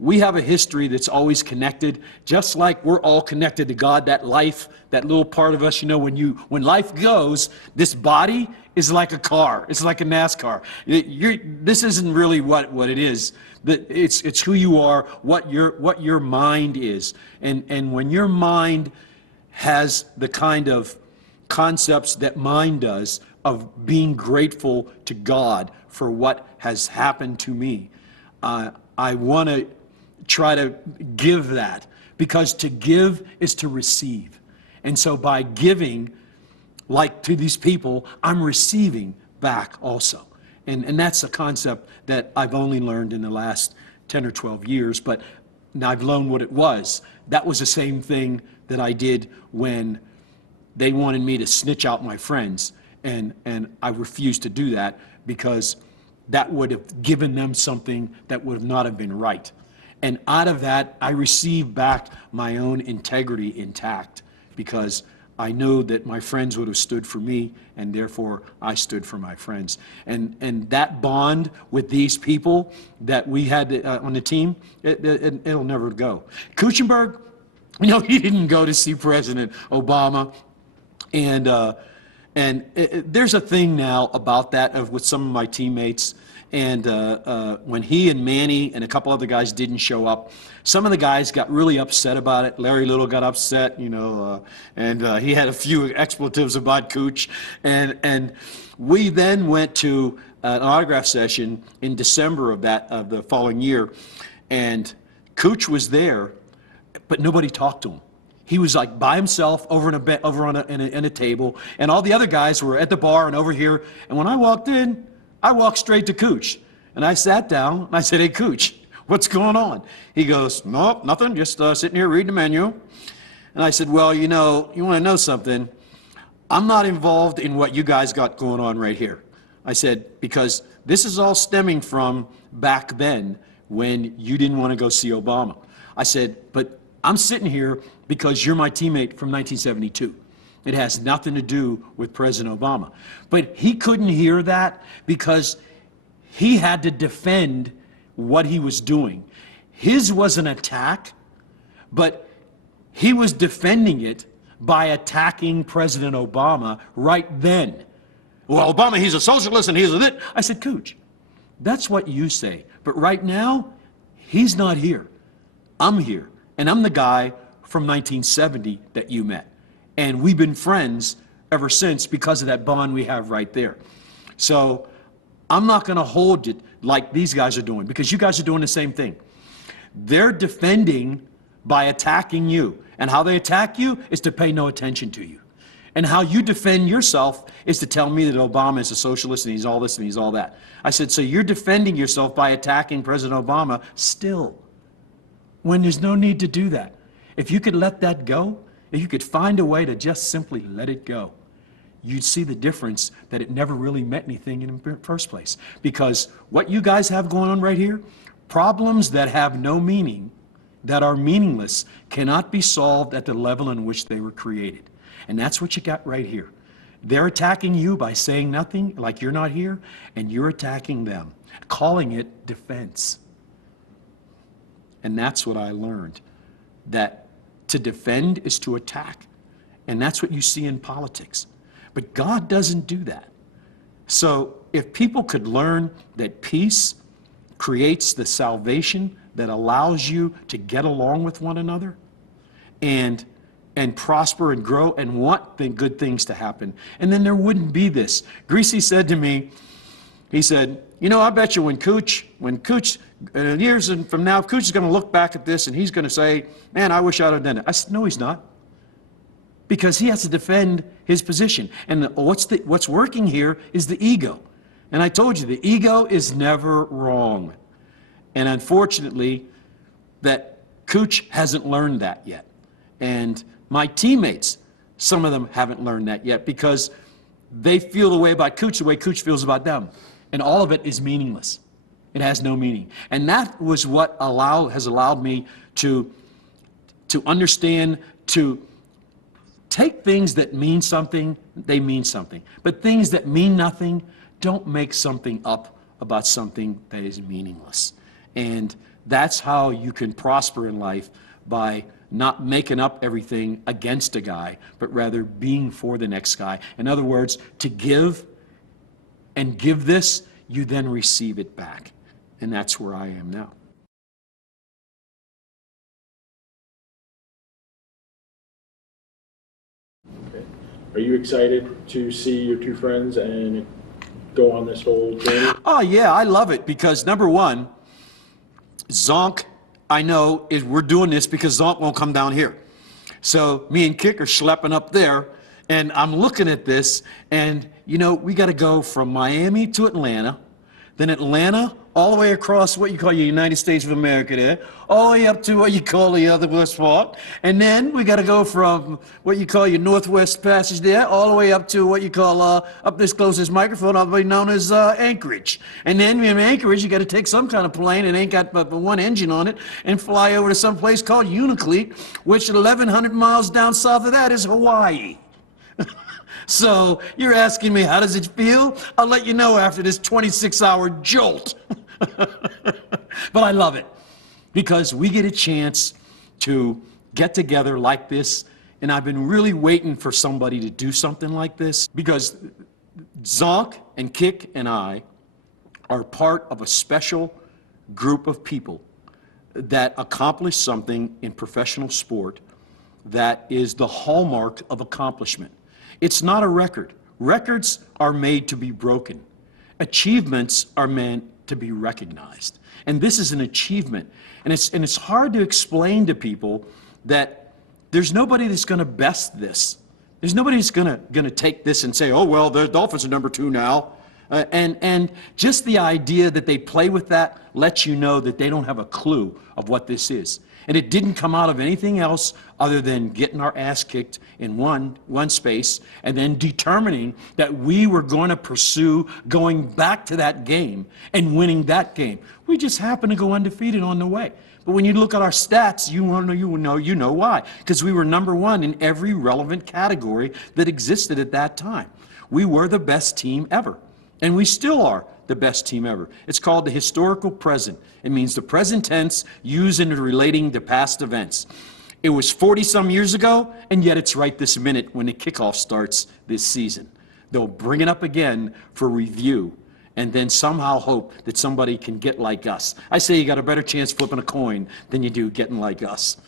we have a history that's always connected, just like we're all connected to God. That life, that little part of us, you know, when life goes, this body is like a car. It's like a NASCAR. This isn't really what it is. It's who you are, what your mind is. And when your mind has the kind of concepts that mine does of being grateful to God for what has happened to me, I want to try to give that, because to give is to receive. And so by giving, like to these people, I'm receiving back also. And that's a concept that I've only learned in the last 10 or 12 years, but now I've learned what it was. That was the same thing that I did when they wanted me to snitch out my friends. And I refused to do that because that would have given them something that would not have been right. And out of that, I received back my own integrity intact, because I know that my friends would have stood for me, and therefore I stood for my friends. And that bond with these people that we had on the team, it'll never go. Kuchenberg, you know, he didn't go to see President Obama. And there's a thing now about that with some of my teammates. And when he and Manny and a couple other guys didn't show up, some of the guys got really upset about it. Larry Little got upset, you know, and he had a few expletives about Cooch. And we then went to an autograph session in December of the following year. And Cooch was there, but nobody talked to him. He was like by himself over in a table, and all the other guys were at the bar and over here. And when I walked in, I walked straight to Cooch, and I sat down and I said, "Hey, Cooch, what's going on?" He goes, "Nope, nothing, just sitting here reading the menu." And I said, "Well, you know, you want to know something? I'm not involved in what you guys got going on right here." I said, "Because this is all stemming from back then when you didn't want to go see Obama." I said, "But I'm sitting here because you're my teammate from 1972. It has nothing to do with President Obama." But he couldn't hear that because he had to defend what he was doing. His was an attack, but he was defending it by attacking President Obama right then. "Well, Obama, he's a socialist and he's a this." I said, "Cooch, that's what you say. But right now, he's not here. I'm here. And I'm the guy from 1970 that you met. And we've been friends ever since because of that bond we have right there. So I'm not going to hold it like these guys are doing, because you guys are doing the same thing. They're defending by attacking you. And how they attack you is to pay no attention to you. And how you defend yourself is to tell me that Obama is a socialist and he's all this and he's all that." I said, "So you're defending yourself by attacking President Obama still, when there's no need to do that. If you could let that go, if you could find a way to just simply let it go, you'd see the difference that it never really meant anything in the first place. Because what you guys have going on right here, problems that have no meaning, that are meaningless, cannot be solved at the level in which they were created. And that's what you got right here. They're attacking you by saying nothing, like you're not here, and you're attacking them, calling it defense. And that's what I learned, that to defend is to attack. And that's what you see in politics. But God doesn't do that. So if people could learn that peace creates the salvation that allows you to get along with one another and prosper and grow and want good things to happen, and then there wouldn't be this. Greasy said to me, he said, you know, I bet you when Cooch, years from now, Cooch is going to look back at this and he's going to say, man, I wish I'd have done it. I said, no, he's not. Because he has to defend his position. And what's working here is the ego. And I told you, the ego is never wrong. And unfortunately, that Cooch hasn't learned that yet. And my teammates, some of them haven't learned that yet because they feel the way about Cooch the way Cooch feels about them. And all of it is meaningless. It has no meaning. And that was what has allowed me to understand, to take things that mean something, they mean something. But things that mean nothing, don't make something up about something that is meaningless. And that's how you can prosper in life, by not making up everything against a guy, but rather being for the next guy. In other words, to give and give this, you then receive it back. And that's where I am now. Okay. Are you excited to see your two friends and go on this whole journey? Oh, yeah, I love it because, number one, Zonk, I know, we're doing this because Zonk won't come down here. So me and Kick are schlepping up there, and I'm looking at this, and, you know, we got to go from Miami to Atlanta, then Atlanta all the way across what you call your United States of America there, all the way up to what you call the other west part, and then we got to go from what you call your Northwest Passage there, all the way up to what you call up this closest microphone, all the way known as Anchorage. And then in Anchorage, you got to take some kind of plane, and ain't got but one engine on it, and fly over to some place called Unacleat, which 1,100 miles down south of that is Hawaii. So you're asking me, how does it feel? I'll let you know after this 26-hour jolt. But I love it because we get a chance to get together like this, and I've been really waiting for somebody to do something like this because Zonk and Kick and I are part of a special group of people that accomplish something in professional sport that is the hallmark of accomplishment. It's not a record. Records are made to be broken. Achievements are meant to be recognized. And this is an achievement. And it's hard to explain to people that there's nobody that's going to best this. There's nobody that's going to take this and say, oh, well, the Dolphins are number 2 now. And just the idea that they play with that lets you know that they don't have a clue of what this is. And it didn't come out of anything else other than getting our ass kicked in one space and then determining that we were going to pursue going back to that game and winning that game. We just happened to go undefeated on the way. But when you look at our stats, you know why. Because we were number 1 in every relevant category that existed at that time. We were the best team ever. And we still are the best team ever. It's called the historical present. It means the present tense used in relating to past events. It was 40-some years ago, and yet it's right this minute when the kickoff starts this season. They'll bring it up again for review and then somehow hope that somebody can get like us. I say you got a better chance flipping a coin than you do getting like us.